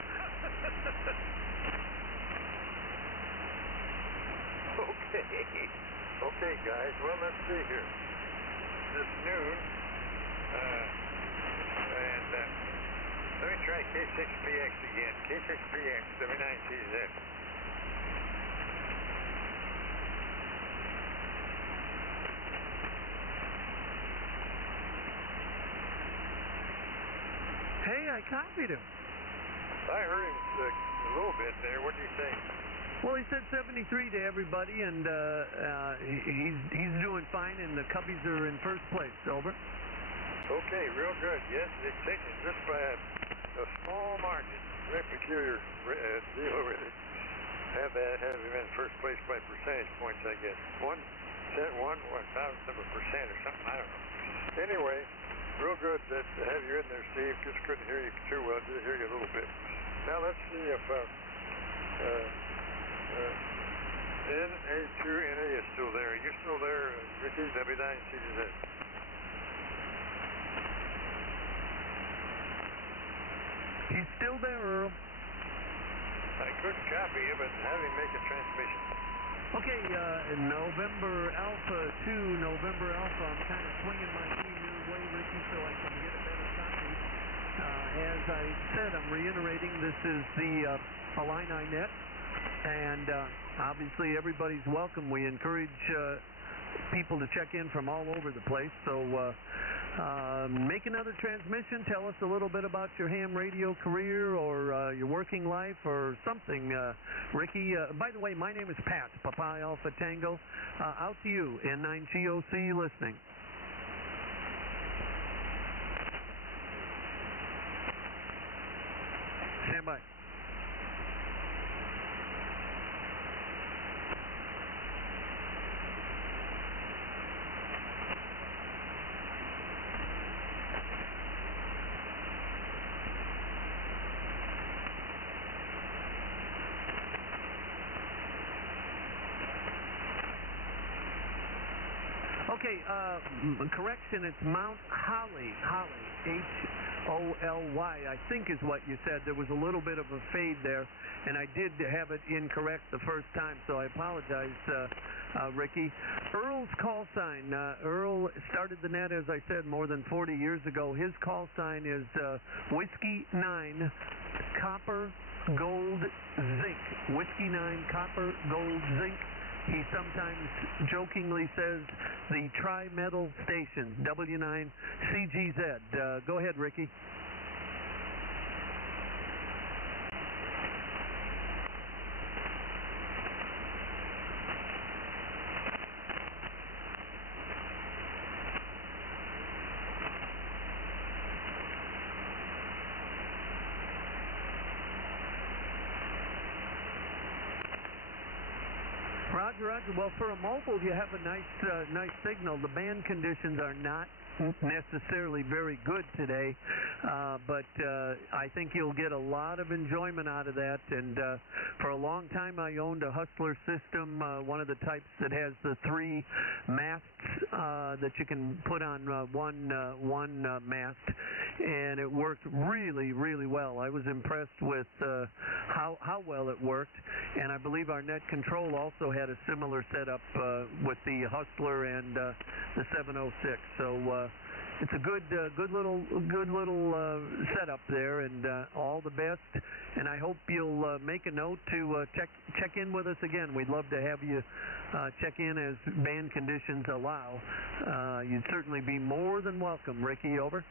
Okay, guys. Well, let's see here. This noon, and let me try K6PX again. K6PX, W9CZ. Hey, I copied him. I heard him a little bit there. What did he say? Well, he said 73 to everybody, and he's doing fine, and the Cubbies are in first place. Over. Okay, real good. Yes, they're taking just by a small margin. Very peculiar deal, really. Have him in first place by percentage points, I guess. 1,000th of a percent or something. I don't know. Anyway. Real good to have you in there, Steve. Just couldn't hear you too well. Did hear you a little bit. Now let's see if N82NA is still there. You're still there, Ricky, W9CZ. He's still there, Earl. I couldn't copy you, but have him make a transmission. Okay, November Alpha 2, November Alpha. I'm kind of swinging my beam your way, Ricky, so I can get a better copy. As I said, I'm reiterating, this is the Illini net, and obviously everybody's welcome. We encourage people to check in from all over the place, so make another transmission. Tell us a little bit about your ham radio career or your working life or something, Ricky. By the way, my name is Pat, Papa Alpha Tango. Out to you, N9GOC listening. Stand by. Okay, correction, it's Mount Holly, H-O-L-Y, I think is what you said. There was a little bit of a fade there, and I did have it incorrect the first time, so I apologize, Ricky. Earl's call sign, Earl started the net, as I said, more than 40 years ago. His call sign is Whiskey 9, Copper, Gold, Zinc. Whiskey 9, Copper, Gold, Zinc. He sometimes jokingly says the tri-metal stations, W9CGZ. Go ahead, Ricky. Roger. Well, for a mobile, you have a nice signal. The band conditions are not necessarily very good today, but I think you'll get a lot of enjoyment out of that. And for a long time, I owned a Hustler system, one of the types that has the 3 masts that you can put on one mast, and it worked really, really well. I was impressed with how well it worked, and I believe our net control also had a similar setup with the Hustler and the 706. So it's a good little setup there, and all the best. And I hope you'll make a note to check in with us again. We'd love to have you check in as band conditions allow. You'd certainly be more than welcome. Ricky, over.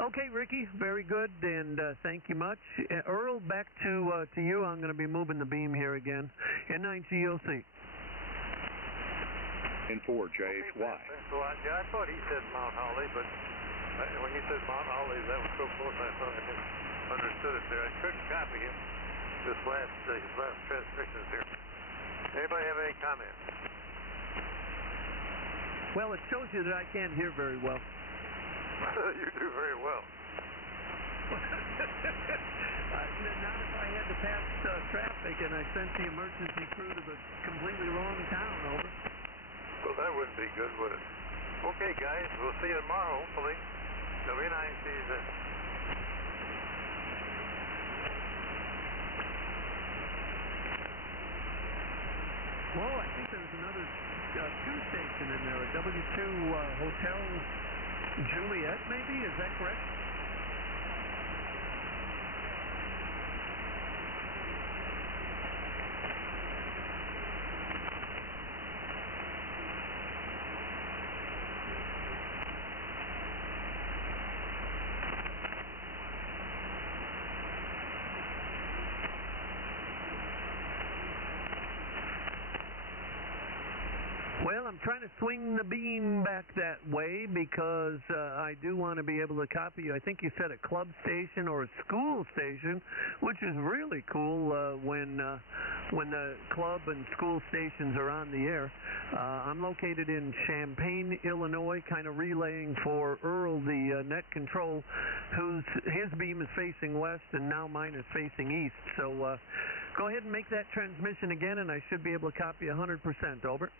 Okay, Ricky, very good, and thank you much. Earl, back to you. I'm going to be moving the beam here again. N9GOC. Thanks N4JHY. a lot. Yeah, I thought he said Mount Holly, but when he said Mount Holly, that was so close, I thought I misunderstood it there. I couldn't copy him his last transmissions here. Anybody have any comments? Well, it shows you that I can't hear very well. You do very well. Not if I had to pass traffic and I sent the emergency crew to the completely wrong town, over. Well, that wouldn't be good, would it? Okay, guys, we'll see you tomorrow, hopefully. W9CZ. Whoa, I think there's another 2 station in there, a W2 Hotel Juliet, maybe? Is that correct? Well, I'm trying to swing the beam back that way because I do want to be able to copy you. I think you said a club station or a school station, which is really cool when the club and school stations are on the air. I'm located in Champaign, Illinois, kind of relaying for Earl, the net control, his beam is facing west and now mine is facing east. So go ahead and make that transmission again, and I should be able to copy 100%. Over.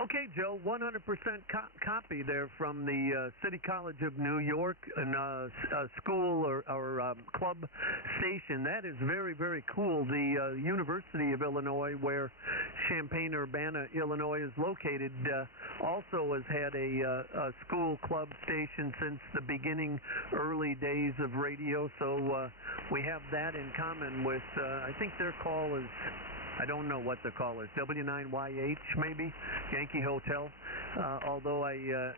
Okay, Joe, 100% copy there from the City College of New York, and a school or club station. That is very, very cool. The University of Illinois, where Champaign-Urbana, Illinois is located, also has had a school club station since the beginning, early days of radio. So we have that in common with, I think their call is, I don't know what the call is, W9YH maybe, Yankee Hotel, although I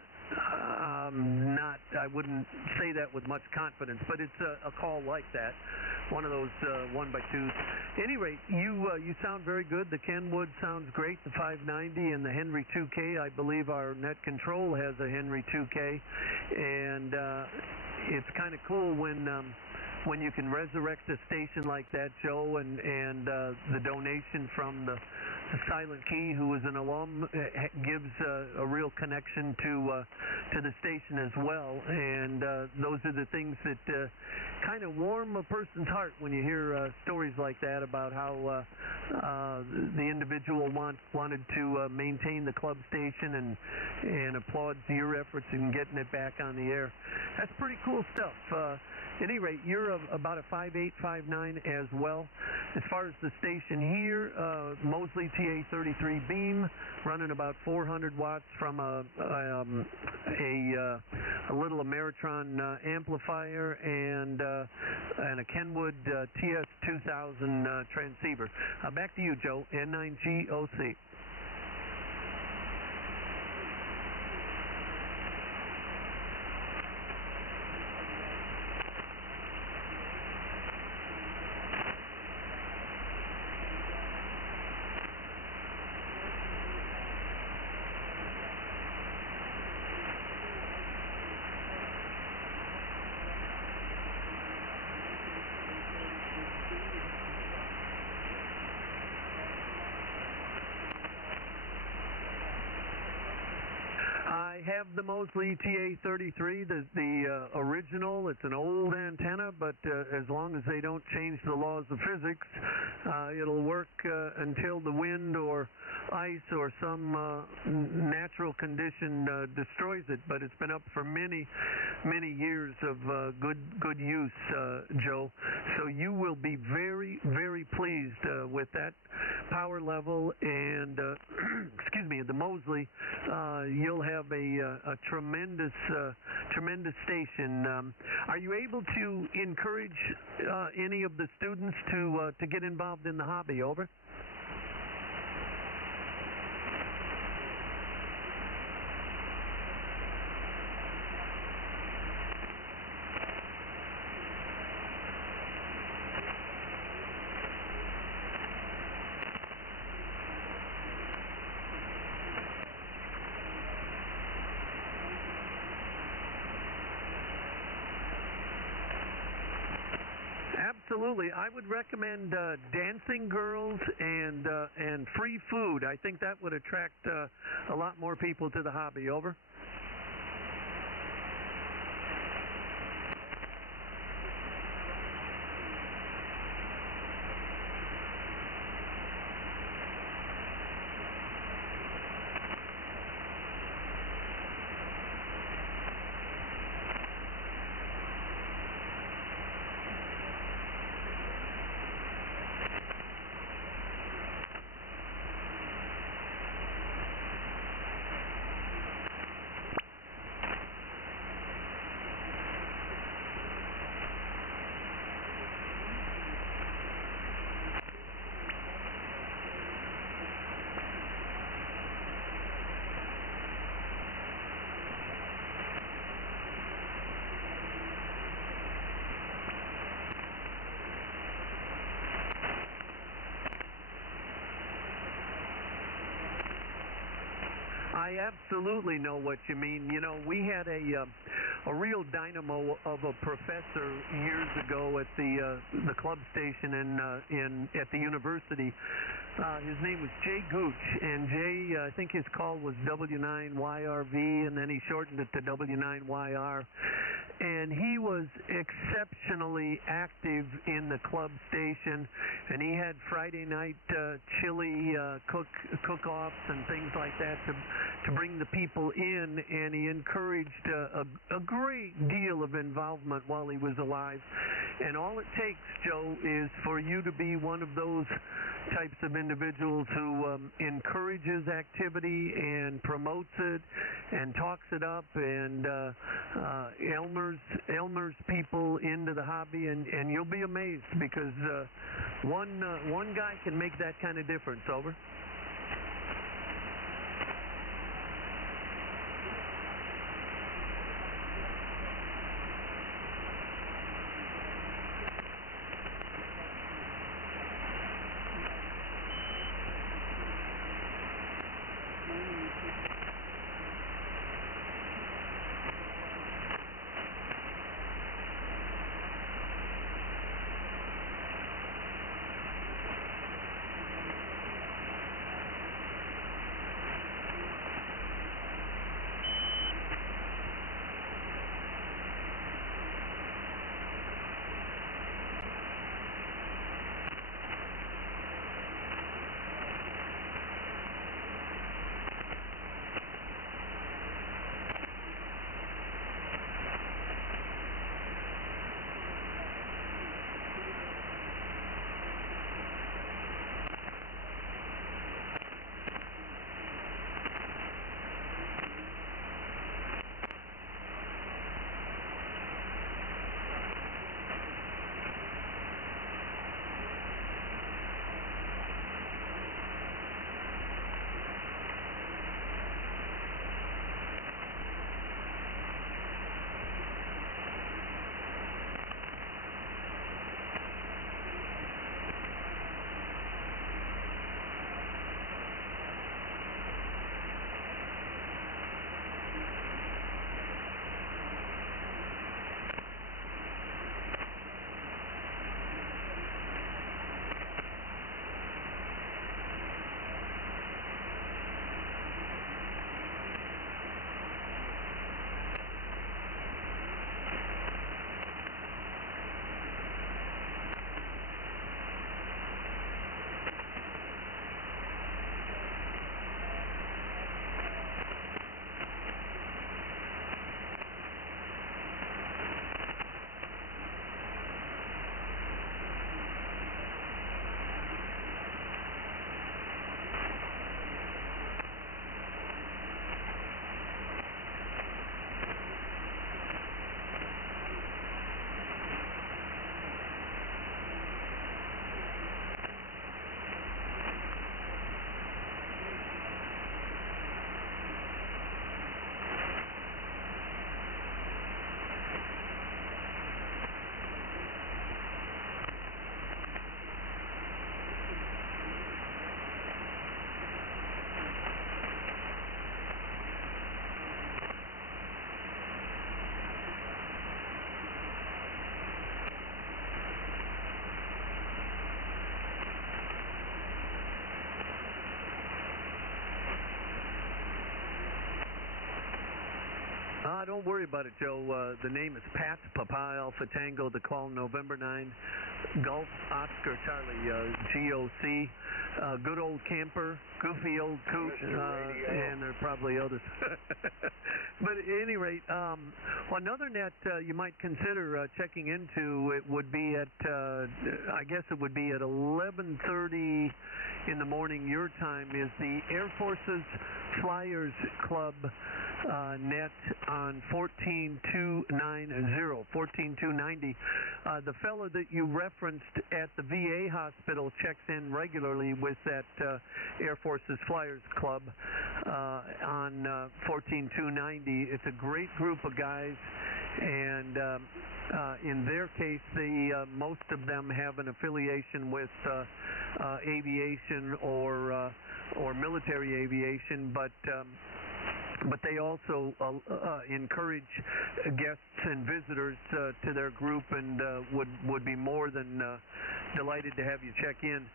wouldn't say that with much confidence, but it's a call like that, one of those 1x2s. Any rate, you sound very good. The Kenwood sounds great, the 590 and the Henry 2K. I believe our net control has a Henry 2K, and it's kind of cool when you can resurrect a station like that, Joe, and the donation from the Silent Key, who is an alum, gives a real connection to the station as well. And those are the things that kind of warm a person's heart when you hear stories like that about how the individual wanted to maintain the club station and applauds your efforts in getting it back on the air. That's pretty cool stuff. At any rate, you're about a 5.8, 5.9 as well. As far as the station here, Mosley TA33 beam, running about 400 watts from a little Ameritron amplifier and a Kenwood TS2000 transceiver. Back to you, Joe. N9GOC. I have the Mosley TA33, the original. It's an old antenna, but as long as they don't change the laws of physics, it'll work until the wind or ice or some natural condition destroys it. But it's been up for many, many years of good use, Joe. So you will be very, very pleased with that power level, and excuse me, the Mosley. You'll have a tremendous station. Are you able to encourage any of the students to get involved in the hobby? Over. Absolutely. I would recommend dancing girls and free food. I think that would attract a lot more people to the hobby. Over. I absolutely know what you mean. You know, we had a real dynamo of a professor years ago at the club station at the university. His name was Jay Gooch, and Jay, I think his call was W9YRV, and then he shortened it to W9YR. And he was exceptionally active in the club station, and he had Friday night chili cook-offs and things like that to bring the people in, and he encouraged a great deal of involvement while he was alive. And all it takes, Joe, is for you to be one of those types of individuals who encourages activity and promotes it and talks it up and Elmer's people into the hobby, and you'll be amazed because one guy can make that kind of difference. Over. don't worry about it, Joe. The name is Pat, Papa Alpha Tango. The call November 9, Golf Oscar Charlie, GOC. Good old camper, goofy old coot, and there are probably others. But at any rate, another net you might consider checking into, it would be at, I guess it would be at 11:30 in the morning your time, is the Air Force's Flyers Club net on 14290, 14290. The fellow that you referenced at the VA hospital checks in regularly with that Air Force's Flyers Club on 14290. It's a great group of guys, and in their case, most of them have an affiliation with aviation or military aviation, but they also encourage guests and visitors to their group, and would be more than delighted to have you check in.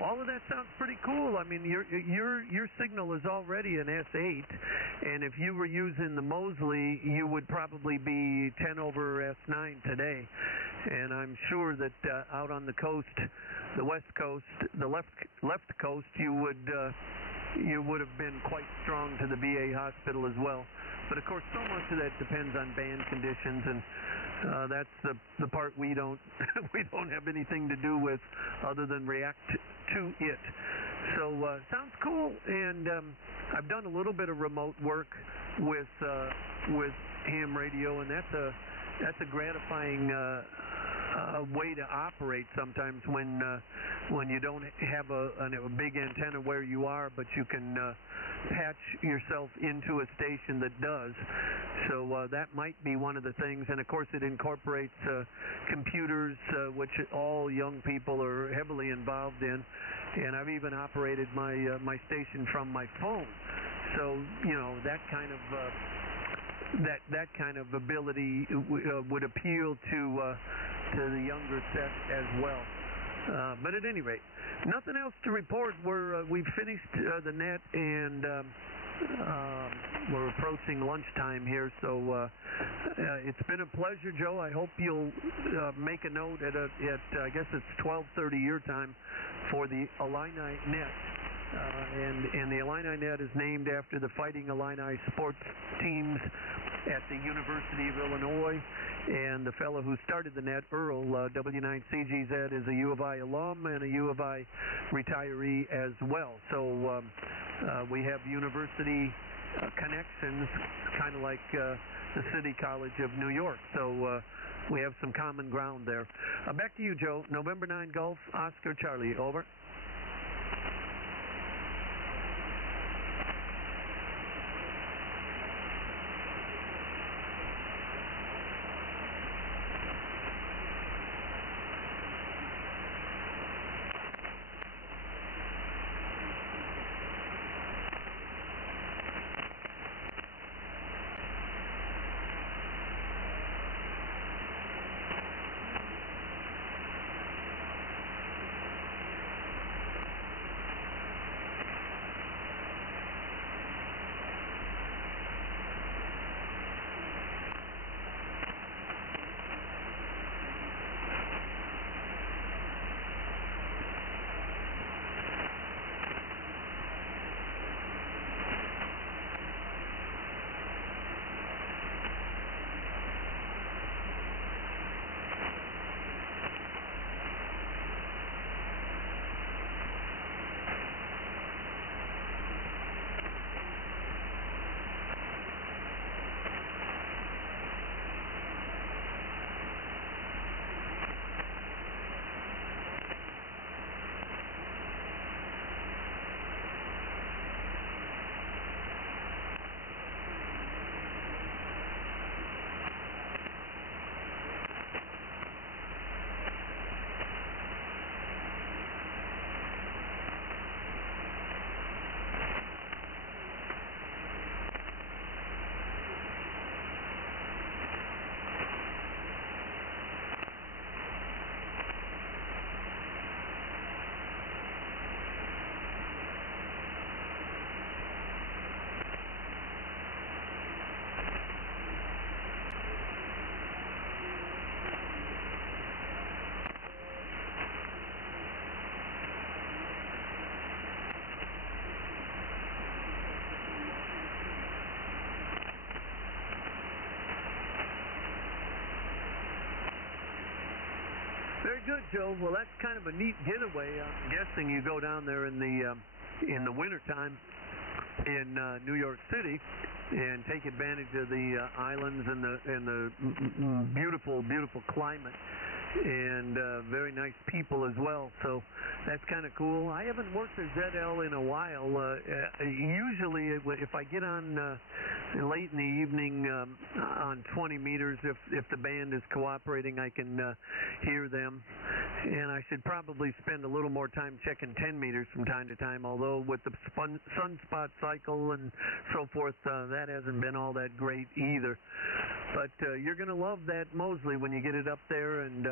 All of that sounds pretty cool. I mean, your signal is already an S8, and if you were using the Mosley, you would probably be 10 over S9 today. And I'm sure that out on the coast, the west coast, the left coast, you would have been quite strong to the VA hospital as well. But of course, so much of that depends on band conditions, and that's the part we don't have anything to do with other than react to it. So sounds cool, and I've done a little bit of remote work with ham radio, and that's a gratifying way to operate sometimes when you don't have a big antenna where you are, but you can patch yourself into a station that does. So that might be one of the things, and of course it incorporates computers, which all young people are heavily involved in, and I've even operated my station from my phone. So that kind of that kind of ability would appeal to the younger set as well. But at any rate, nothing else to report. We've finished the net, and we're approaching lunchtime here. So it's been a pleasure, Joe. I hope you'll make a note at I guess it's 12:30 your time for the Illini net. And the Illini net is named after the Fighting Illini sports teams at the University of Illinois, and the fellow who started the net, Earl, W9CGZ, is a U of I alum and a U of I retiree as well. So we have university connections, kind of like the City College of New York. So we have some common ground there. Back to you, Joe. November 9 Golf, Oscar Charlie, over. Very good, Joe. Well, that's kind of a neat getaway. I'm guessing you go down there in the wintertime in New York City and take advantage of the islands and the beautiful climate and very nice people as well. So that's kind of cool. I haven't worked a ZL in a while. Usually, if I get on late in the evening on 20 meters, if the band is cooperating, I can hear them. And I should probably spend a little more time checking 10 meters from time to time, although with the sunspot cycle and so forth, that hasn't been all that great either. But you're going to love that Moseley when you get it up there and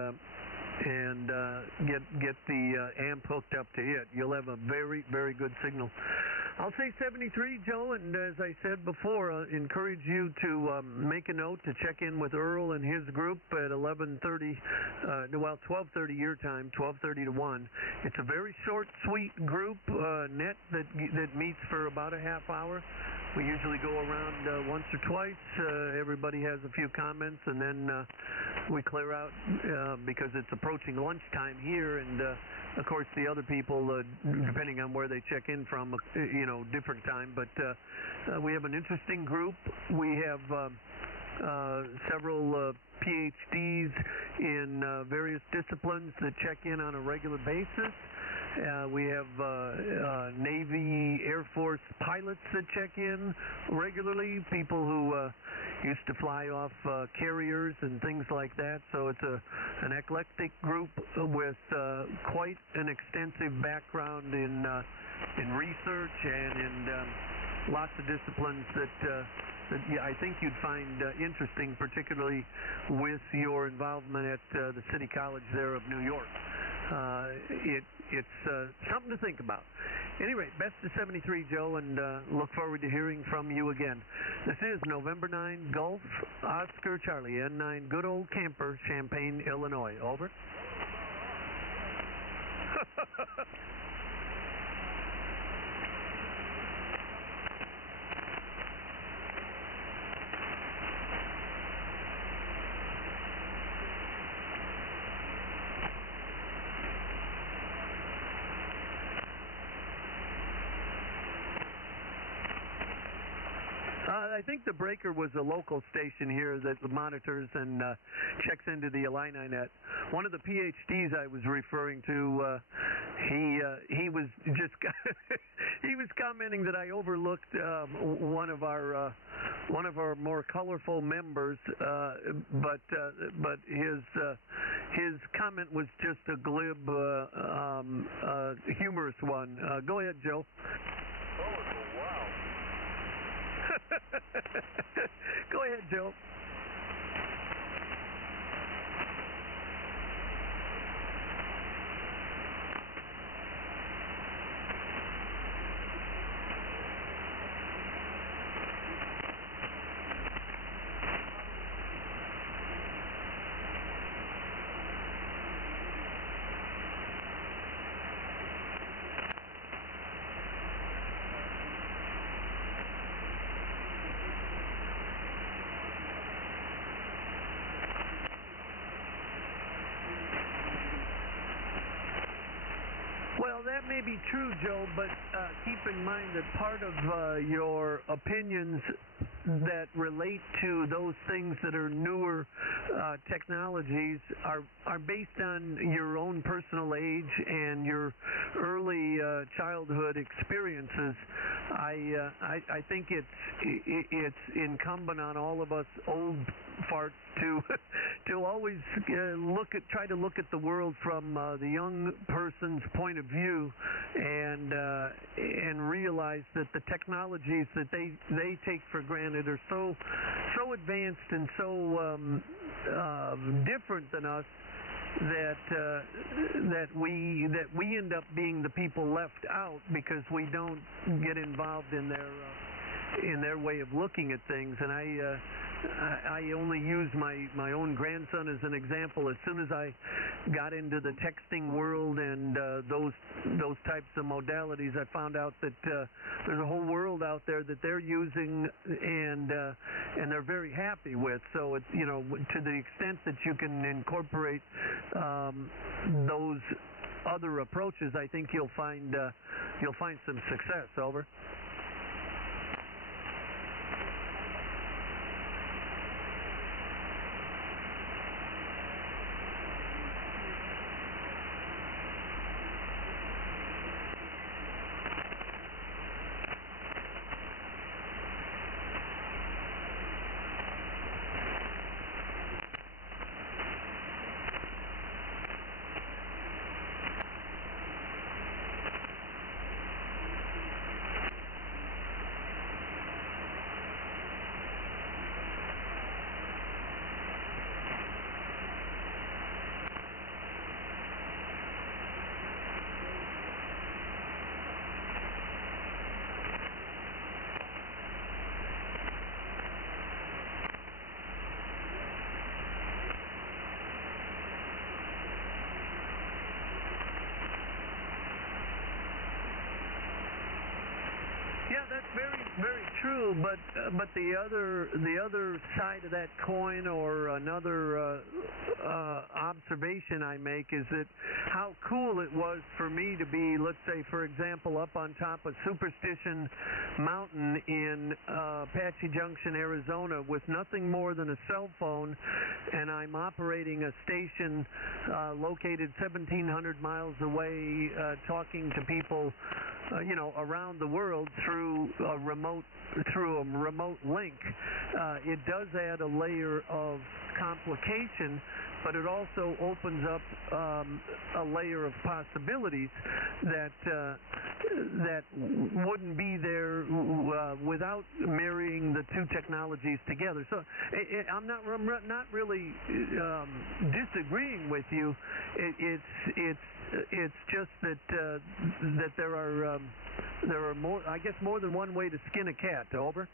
get the amp hooked up to it. You'll have a very, very good signal. I'll say 73, Joe, and as I said before, encourage you to make a note to check in with Earl and his group at 12:30 your time, 12:30 to 1. It's a very short, sweet group net that meets for about a half hour. We usually go around once or twice. Everybody has a few comments, and then we clear out because it's approaching lunchtime here, and of course the other people, depending on where they check in from, different time. But we have an interesting group. We have several PhDs in various disciplines that check in on a regular basis. We have Navy, Air Force pilots that check in regularly, people who used to fly off carriers and things like that. So it's an eclectic group with quite an extensive background in research and in lots of disciplines that I think you'd find interesting, particularly with your involvement at the City College there of New York. It's something to think about. Anyway, best of 73, Joe, and look forward to hearing from you again. This is November 9, Gulf, Oscar Charlie, N9, good old camper, Champaign, Illinois. Over. I think the breaker was a local station here that monitors and checks into the Illini net. One of the PhDs I was referring to, he was just he was commenting that I overlooked one of our more colorful members, but his comment was just a glib, humorous one. Go ahead, Joe. Go ahead, Joe. Well, that may be true, Joe, but keep in mind that part of your opinions that relate to those things that are newer technologies are based on your own personal age and your early childhood experiences. I think it's incumbent on all of us old farts to always try to look at the world from the young person's point of view and realize that the technologies that they take for granted are so advanced and so different than us that we end up being the people left out because we don't get involved in their way of looking at things. And I only use my own grandson as an example. As soon as I got into the texting world and those types of modalities, I found out that there's a whole world out there that they're using and they're very happy with. So it's, you know, to the extent that you can incorporate those other approaches, I think you'll find some success. Over. Yeah, that's very, very true. But the other side of that coin, or another observation I make, is that how cool it was for me to be, let's say, for example, up on top of Superstition Mountain in Apache Junction, Arizona, with nothing more than a cell phone, and I'm operating a station located 1,700 miles away, talking to people, around the world through a remote link. It does add a layer of complication, but it also opens up a layer of possibilities that wouldn't be there without marrying the two technologies together. So I'm not really disagreeing with you. It's just that there are more than one way to skin a cat. Over.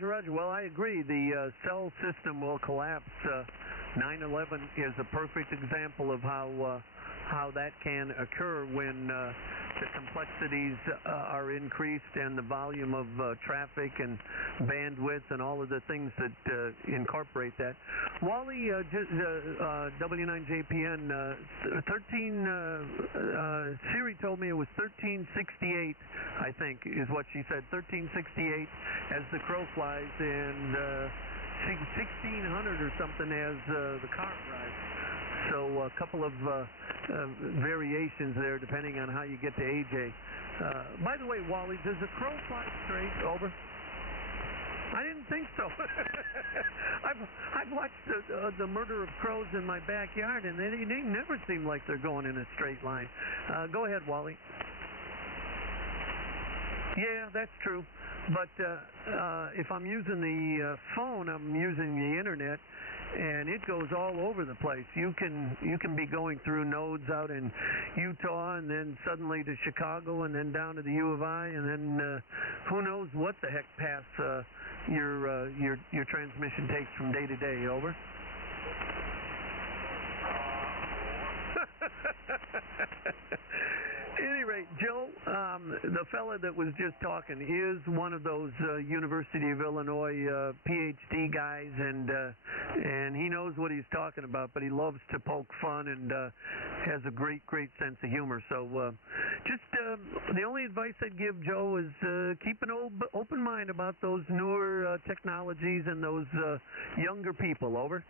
Roger. Well, I agree. The cell system will collapse. 9/11 is a perfect example of how that can occur when the complexities are increased and the volume of traffic and bandwidth and all of the things that incorporate that. Wally, W9JPN, 13, Siri told me it was 1368, I think, is what she said. 1368 as the crow flies, and 1600 or something as the car arrives. So a couple of variations there depending on how you get to AJ. By the way, Wally, does the crow fly straight? Over. I didn't think so. I've watched the murder of crows in my backyard, and they never seem like they're going in a straight line. Go ahead, Wally. Yeah, that's true. But if I'm using the phone, I'm using the internet, and it goes all over the place. You can be going through nodes out in Utah, and then suddenly to Chicago, and then down to the U of I, and then who knows what the heck path your transmission takes from day to day. Over. Any rate, Joe, the fella that was just talking is one of those University of Illinois PhD guys, and he knows what he's talking about, but he loves to poke fun and has a great sense of humor. So just the only advice I'd give Joe is keep an open mind about those newer technologies and those younger people. Over.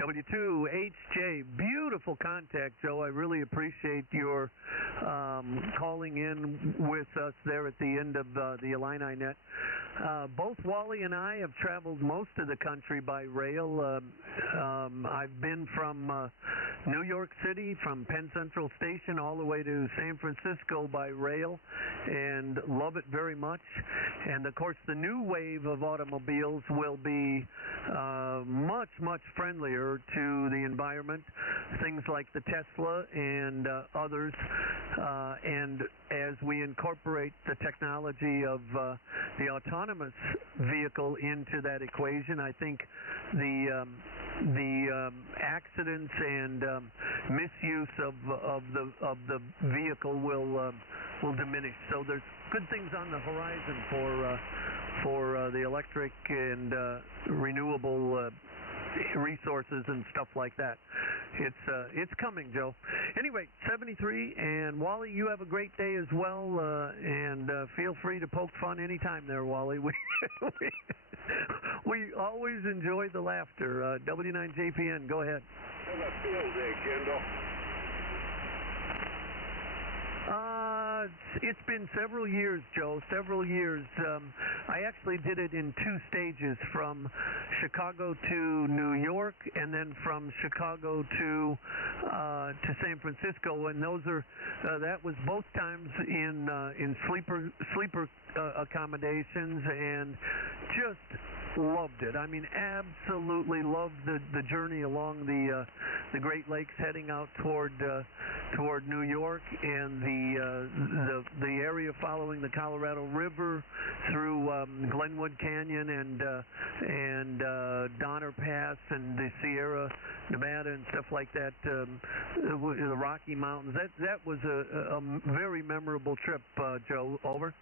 W2HJ, beautiful contact, Joe. I really appreciate your calling in with us there at the end of the Illini net. Both Wally and I have traveled most of the country by rail. I've been from New York City, from Penn Central Station, all the way to San Francisco by rail, and love it very much. And of course, the new wave of automobiles will be much friendlier to the environment, things like the Tesla and others, and as we incorporate the technology of the autonomous vehicle into that equation, I think the accidents and misuse of the vehicle will diminish. So there's good things on the horizon for the electric and renewable resources and stuff like that. It's coming, Joe. Anyway, 73, and Wally, you have a great day as well, and feel free to poke fun anytime there, Wally. We always enjoy the laughter. W9JPN, go ahead. How's that field there, Kendall? It's been several years, Joe, several years. I actually did it in 2 stages, from Chicago to New York, and then from Chicago to San Francisco, and those are that was both times in sleeper accommodations, and just loved it. I mean, absolutely loved the journey along the Great Lakes, heading out toward New York, and the area following the Colorado River through Glenwood Canyon and Donner Pass and the Sierra Nevada and stuff like that, the Rocky Mountains. That was a very memorable trip, Joe. Over.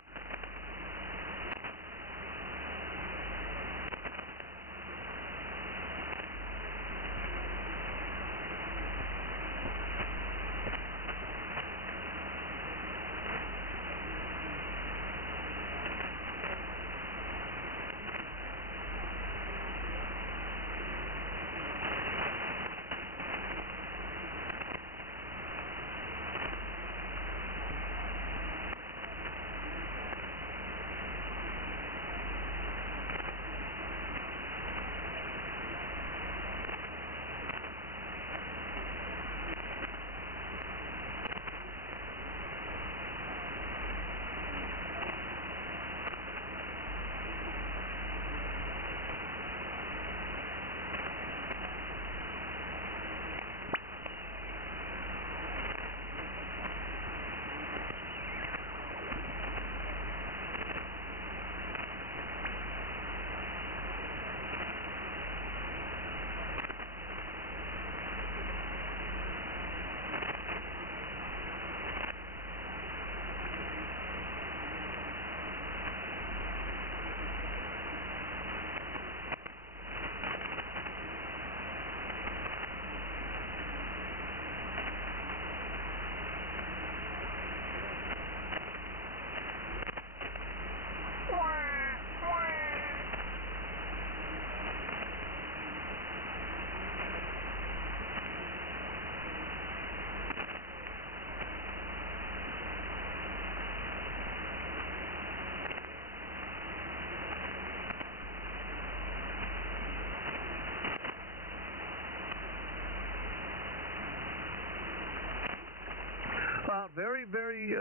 Very, very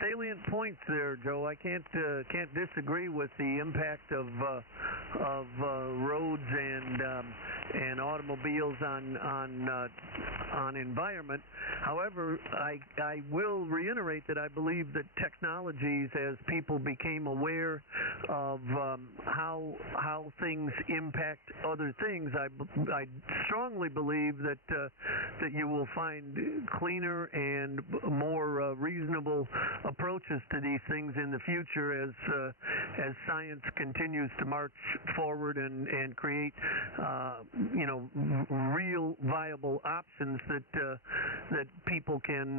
salient points there, Joe. I can't disagree with the impact of roads and automobiles on environment. However, I will reiterate that I believe that technologies, as people became aware of how things impact other things, I strongly believe that you will find cleaner and more reasonable approaches to these things in the future as science continues to march forward and create real viable options that people can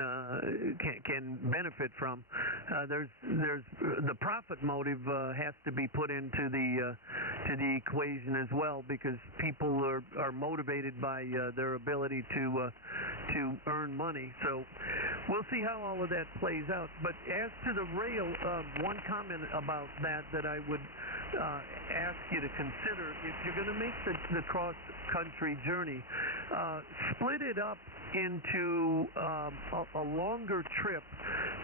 benefit from. There's the profit motive has to be put into the equation as well, because people are motivated by their ability to earn money. So we'll see how all of that plays out. But as to the rail, one comment about that I would ask you to consider, if you're going to make the cross-country journey, split it up into a longer trip,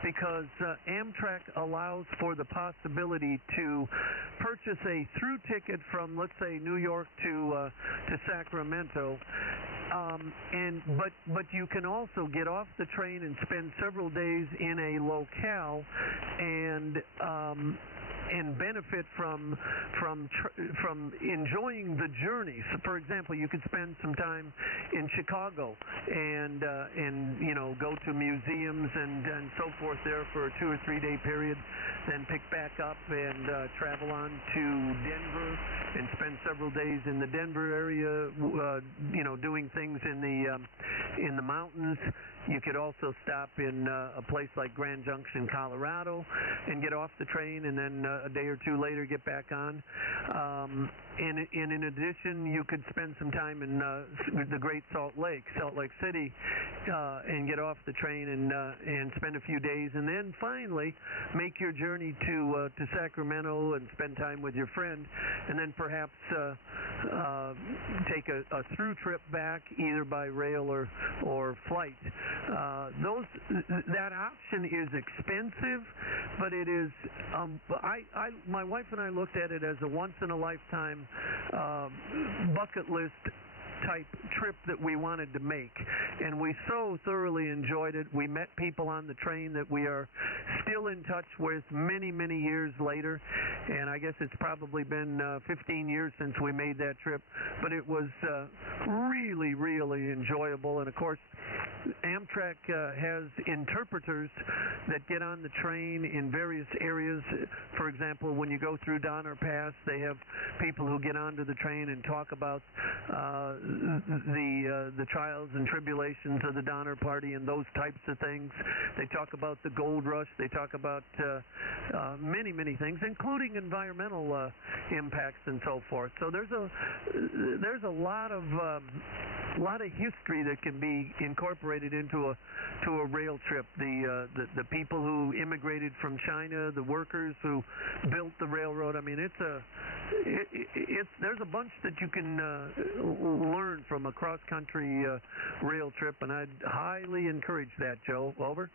because Amtrak allows for the possibility to purchase a through ticket from, let's say, New York to Sacramento. But you can also get off the train and spend several days in a locale and benefit from enjoying the journey. So, for example, you could spend some time in Chicago and go to museums and so forth there for a 2 or 3 day period, then pick back up and travel on to Denver and spend several days in the Denver area, doing things in the mountains. You could also stop in a place like Grand Junction, Colorado, and get off the train, and then a day or two later get back on. And in addition, you could spend some time in the Great Salt Lake City, and get off the train and spend a few days, and then finally make your journey to Sacramento and spend time with your friend, and then perhaps take a through trip back either by rail or flight. That option is expensive, but it is. My wife and I looked at it as a once in a lifetime bucket list type trip that we wanted to make, and we so thoroughly enjoyed it. We met people on the train that we are still in touch with many, many years later, and I guess it's probably been 15 years since we made that trip, but it was really, really enjoyable. And of course, Amtrak has interpreters that get on the train in various areas. For example, when you go through Donner Pass, they have people who get onto the train and talk about the trials and tribulations of the Donner Party and those types of things. They talk about the gold rush. They talk about many, many things, including environmental impacts and so forth. So there's a lot of history that can be incorporated into a rail trip. The people who immigrated from China, the workers who built the railroad. I mean, there's a bunch that you can learn from a cross-country rail trip, and I'd highly encourage that, Joe. Over.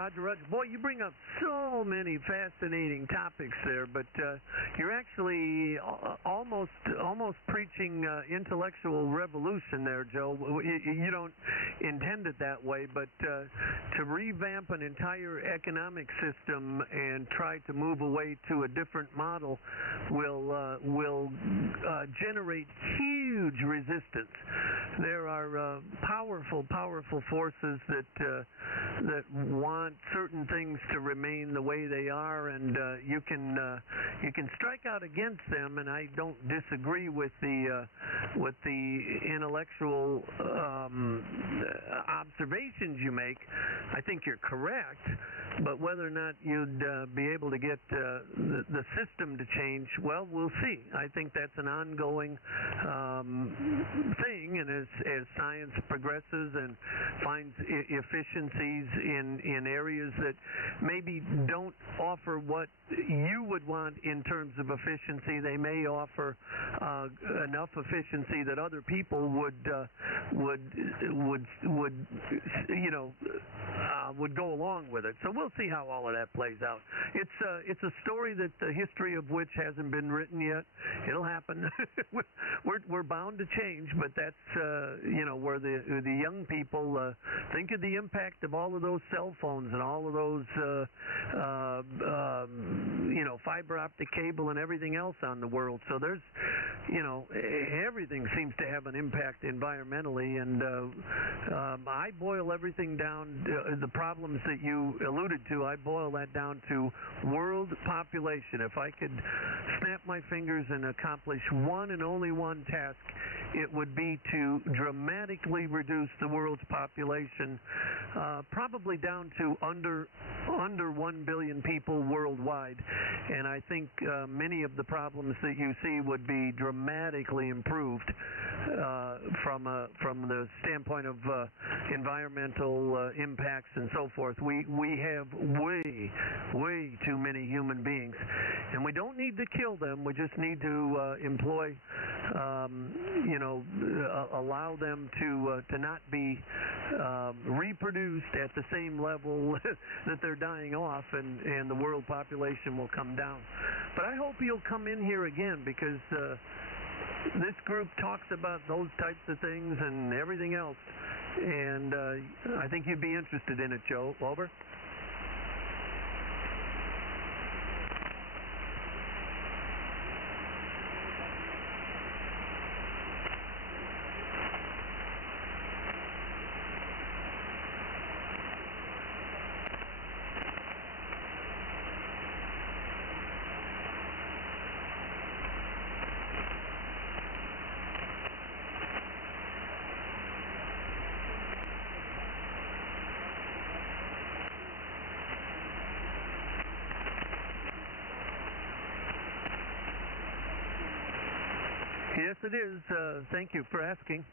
Roger, Roger. Boy, you bring up so many fascinating topics there, but you're actually almost preaching intellectual revolution there, Joe. You don't intend it that way, but to revamp an entire economic system and try to move away to a different model will generate huge resistance. There are powerful forces that want certain things to remain the way they are, and you can strike out against them. And I don't disagree with the intellectual observations you make. I think you're correct, but whether or not you'd be able to get the system to change, well, we'll see. I think that's an ongoing thing, and as science progresses and finds efficiencies in areas that maybe don't offer what you would want in terms of efficiency, they may offer enough efficiency that other people would go along with it. So we'll see how all of that plays out. It's a story that the history of which hasn't been written yet. It'll happen. We're bound to change, but that's where the young people think of the impact of all of those cell phones and all of those fiber optic cable and everything else on the world. So there's everything seems to have an impact environmentally, and I boil everything down, the problems that you alluded to, I boil that down to world population. If I could snap my fingers and accomplish one and only one task, it would be to dramatically reduce the world's population, probably down to under 1 billion people worldwide. And I think many of the problems that you see would be dramatically improved from the standpoint of environmental impacts and so forth. We have way too many human beings, and we don't need to kill them. We just need to employ, allow them to not be reproduced at the same level that they're dying off, and the world population will come down. But I hope you'll come in here again, because this group talks about those types of things and everything else, and I think you'd be interested in it, Joe. Over. Yes, it is. Thank you for asking.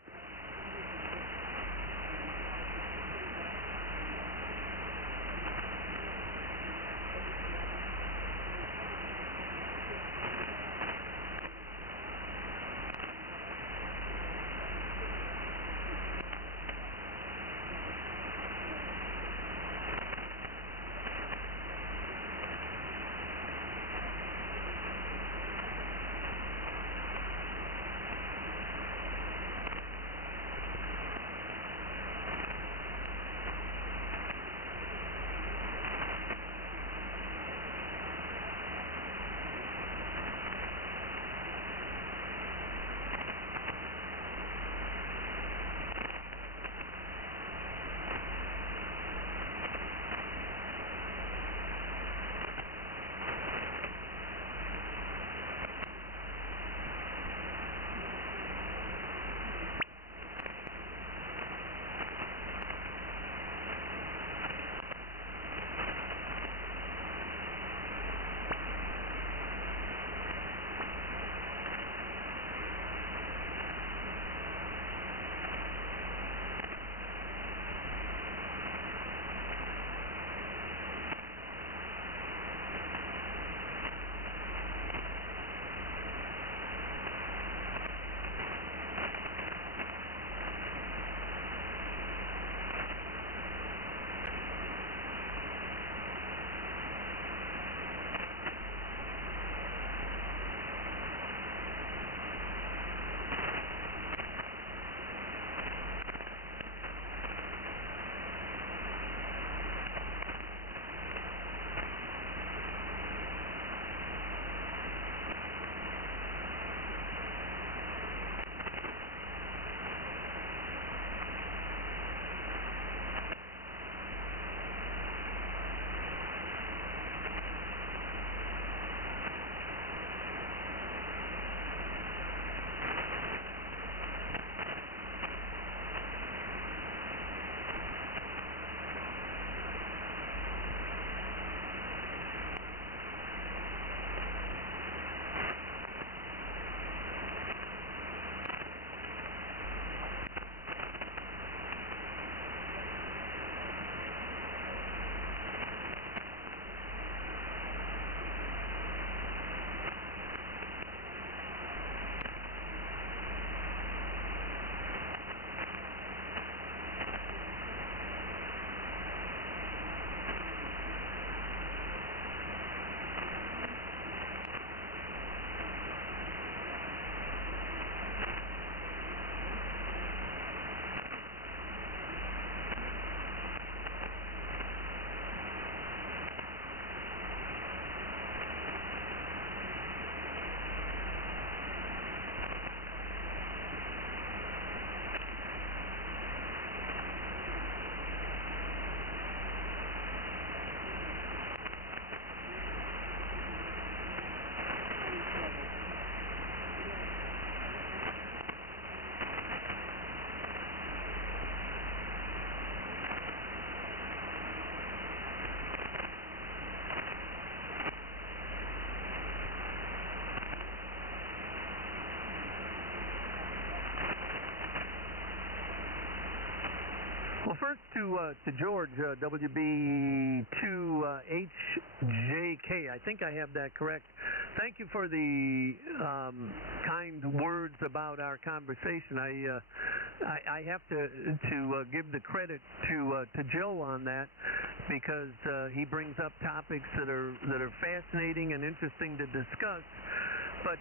first to George, WB2HJK. I think I have that correct. Thank you for the kind words about our conversation. I have to give the credit to Joe on that, because he brings up topics that are fascinating and interesting to discuss. But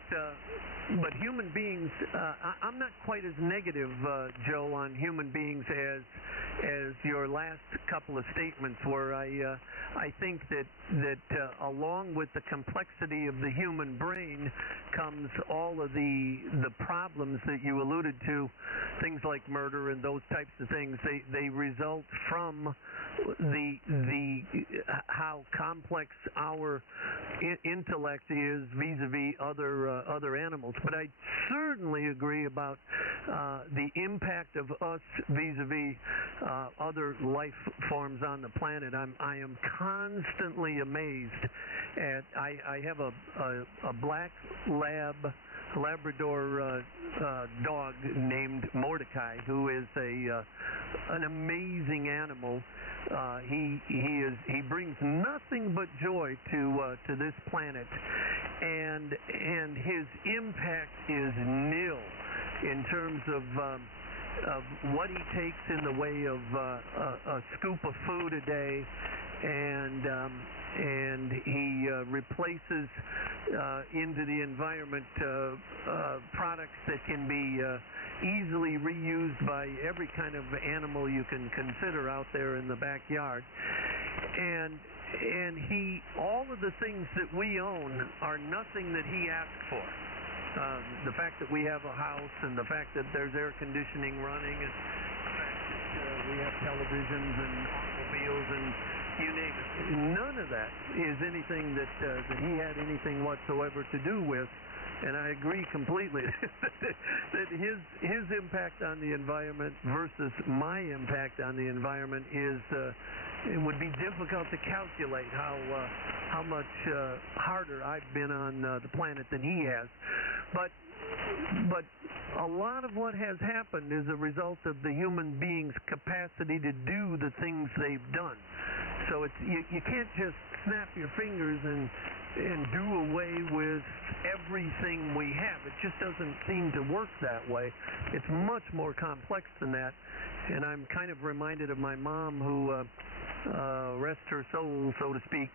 human beings, I'm not quite as negative, Joe, on human beings as your last couple of statements were. I think that along with the complexity of the human brain comes all of the problems that you alluded to, things like murder and those types of things. They result from the how complex our intellect is vis-a-vis other animals. But I certainly agree about the impact of us vis-a-vis other life forms on the planet. I am constantly amazed at. I have a black Labrador dog named Mordecai, who is an amazing animal. He brings nothing but joy to this planet, and his impact is nil in terms of what he takes in the way of a scoop of food a day, and he replaces into the environment products that can be easily reused by every kind of animal you can consider out there in the backyard. And all of the things that we own are nothing that he asked for. The fact that we have a house, and the fact that there's air conditioning running, and the fact that we have televisions and automobiles and you name it. None of that is anything that he had anything whatsoever to do with. And I agree completely that his impact on the environment versus my impact on the environment is it would be difficult to calculate how much harder I've been on the planet than he has. But a lot of what has happened is a result of the human being's capacity to do the things they've done. So it's you can't just snap your fingers and do away with everything we have. It just doesn't seem to work that way. It's much more complex than that. And I'm kind of reminded of my mom, who rest her soul, so to speak.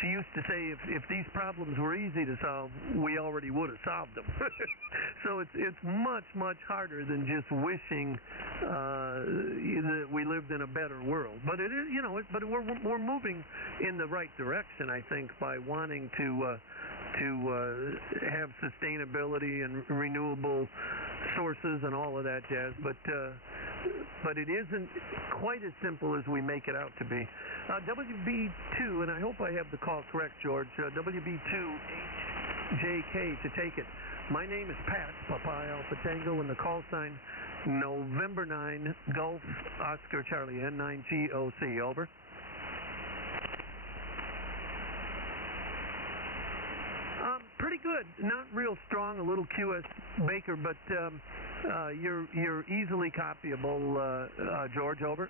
She used to say, if these problems were easy to solve, we already would have solved them. So it's much harder than just wishing that we lived in a better world. But it is, but we're moving in the right direction, I think, by wanting to have sustainability and renewable sources and all of that jazz. But it isn't quite as simple as we make it out to be. WB2, and I hope I have the call correct, George, WB2HJK to take it. My name is Pat, Papa Alpha Tango, and the call sign November 9, Golf, Oscar Charlie, N9GOC, over. Pretty good. Not real strong, a little QS Baker, but you're easily copyable, George, over.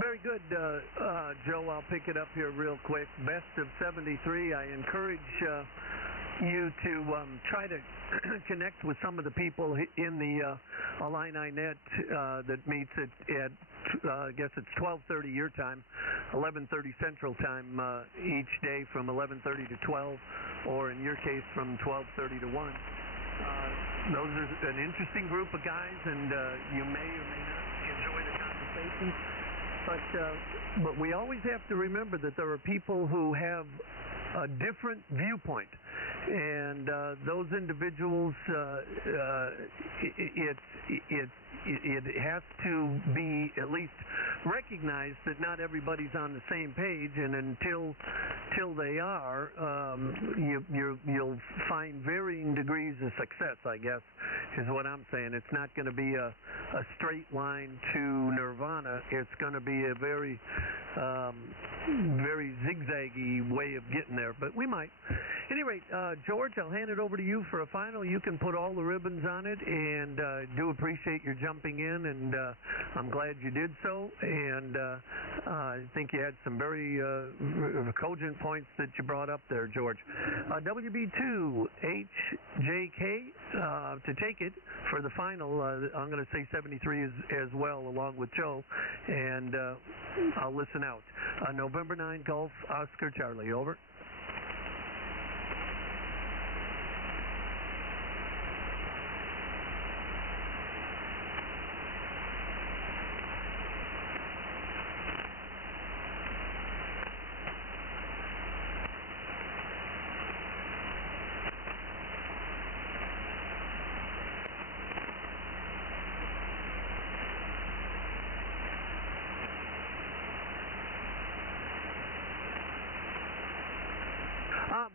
Very good, Joe. I'll pick it up here real quick. Best of 73. I encourage you to try to connect with some of the people in the Illini Net that meets at I guess it's 12:30 your time, 11:30 Central Time each day from 11:30 to 12, or in your case from 12:30 to 1. Those are an interesting group of guys, and you may or may not enjoy the conversation. But we always have to remember that there are people who have a different viewpoint, and those individuals, it has to be at least recognized that not everybody's on the same page, and until they are, you'll find varying degrees of success, I guess, is what I'm saying. It's not going to be a straight line to nirvana. It's going to be a very very zigzaggy way of getting there, but we might. At any rate, George, I'll hand it over to you for a final. You can put all the ribbons on it, and do appreciate your jumping in, and I'm glad you did so, and I think you had some very cogent points that you brought up there, George. WB2 HJK to take it for the final. I'm going to say 73 as well, along with Joe, and I'll listen out. November 9 Golf Oscar Charlie, over.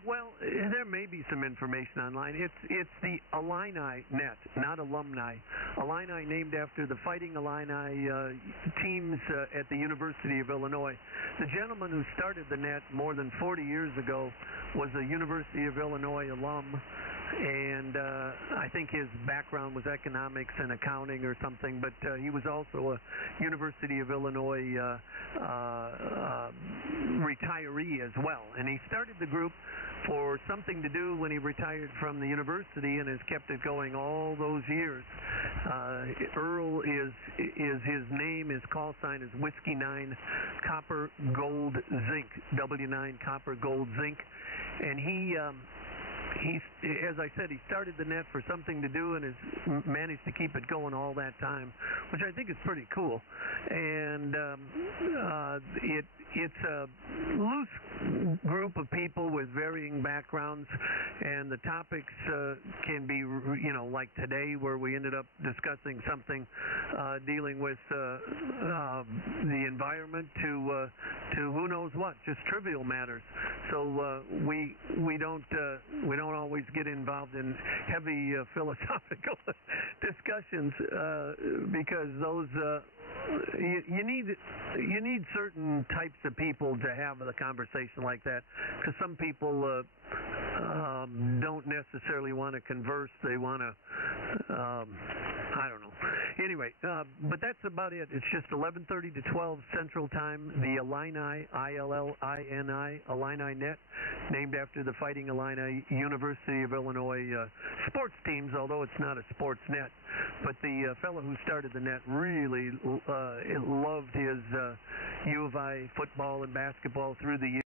Well, there may be some information online. It's the Illini Net, not alumni. Illini named after the Fighting Illini teams at the University of Illinois. The gentleman who started the net more than 40 years ago was a University of Illinois alum, and I think his background was economics and accounting or something, but he was also a University of Illinois retiree as well. And he started the group for something to do when he retired from the university, and has kept it going all those years. Earl is his name. His call sign is Whiskey 9 Copper Gold Zinc, W9 Copper Gold Zinc, and he's, as I said, he started the net for something to do and has managed to keep it going all that time, which I think is pretty cool. And it's a loose group of people with varying backgrounds, and the topics can be, like today, where we ended up discussing something dealing with the environment to who knows what, just trivial matters. So we don't always get involved in heavy philosophical discussions because those you need certain types of people to have a conversation like that, because some people don't necessarily want to converse. They want to I don't know. Anyway, but that's about it. It's just 11:30 to 12 Central Time. The Illini, ILLINI, Illini Net, named after the Fighting Illini University of Illinois sports teams, although it's not a sports net. But the fellow who started the net really loved his U of I football and basketball through the years.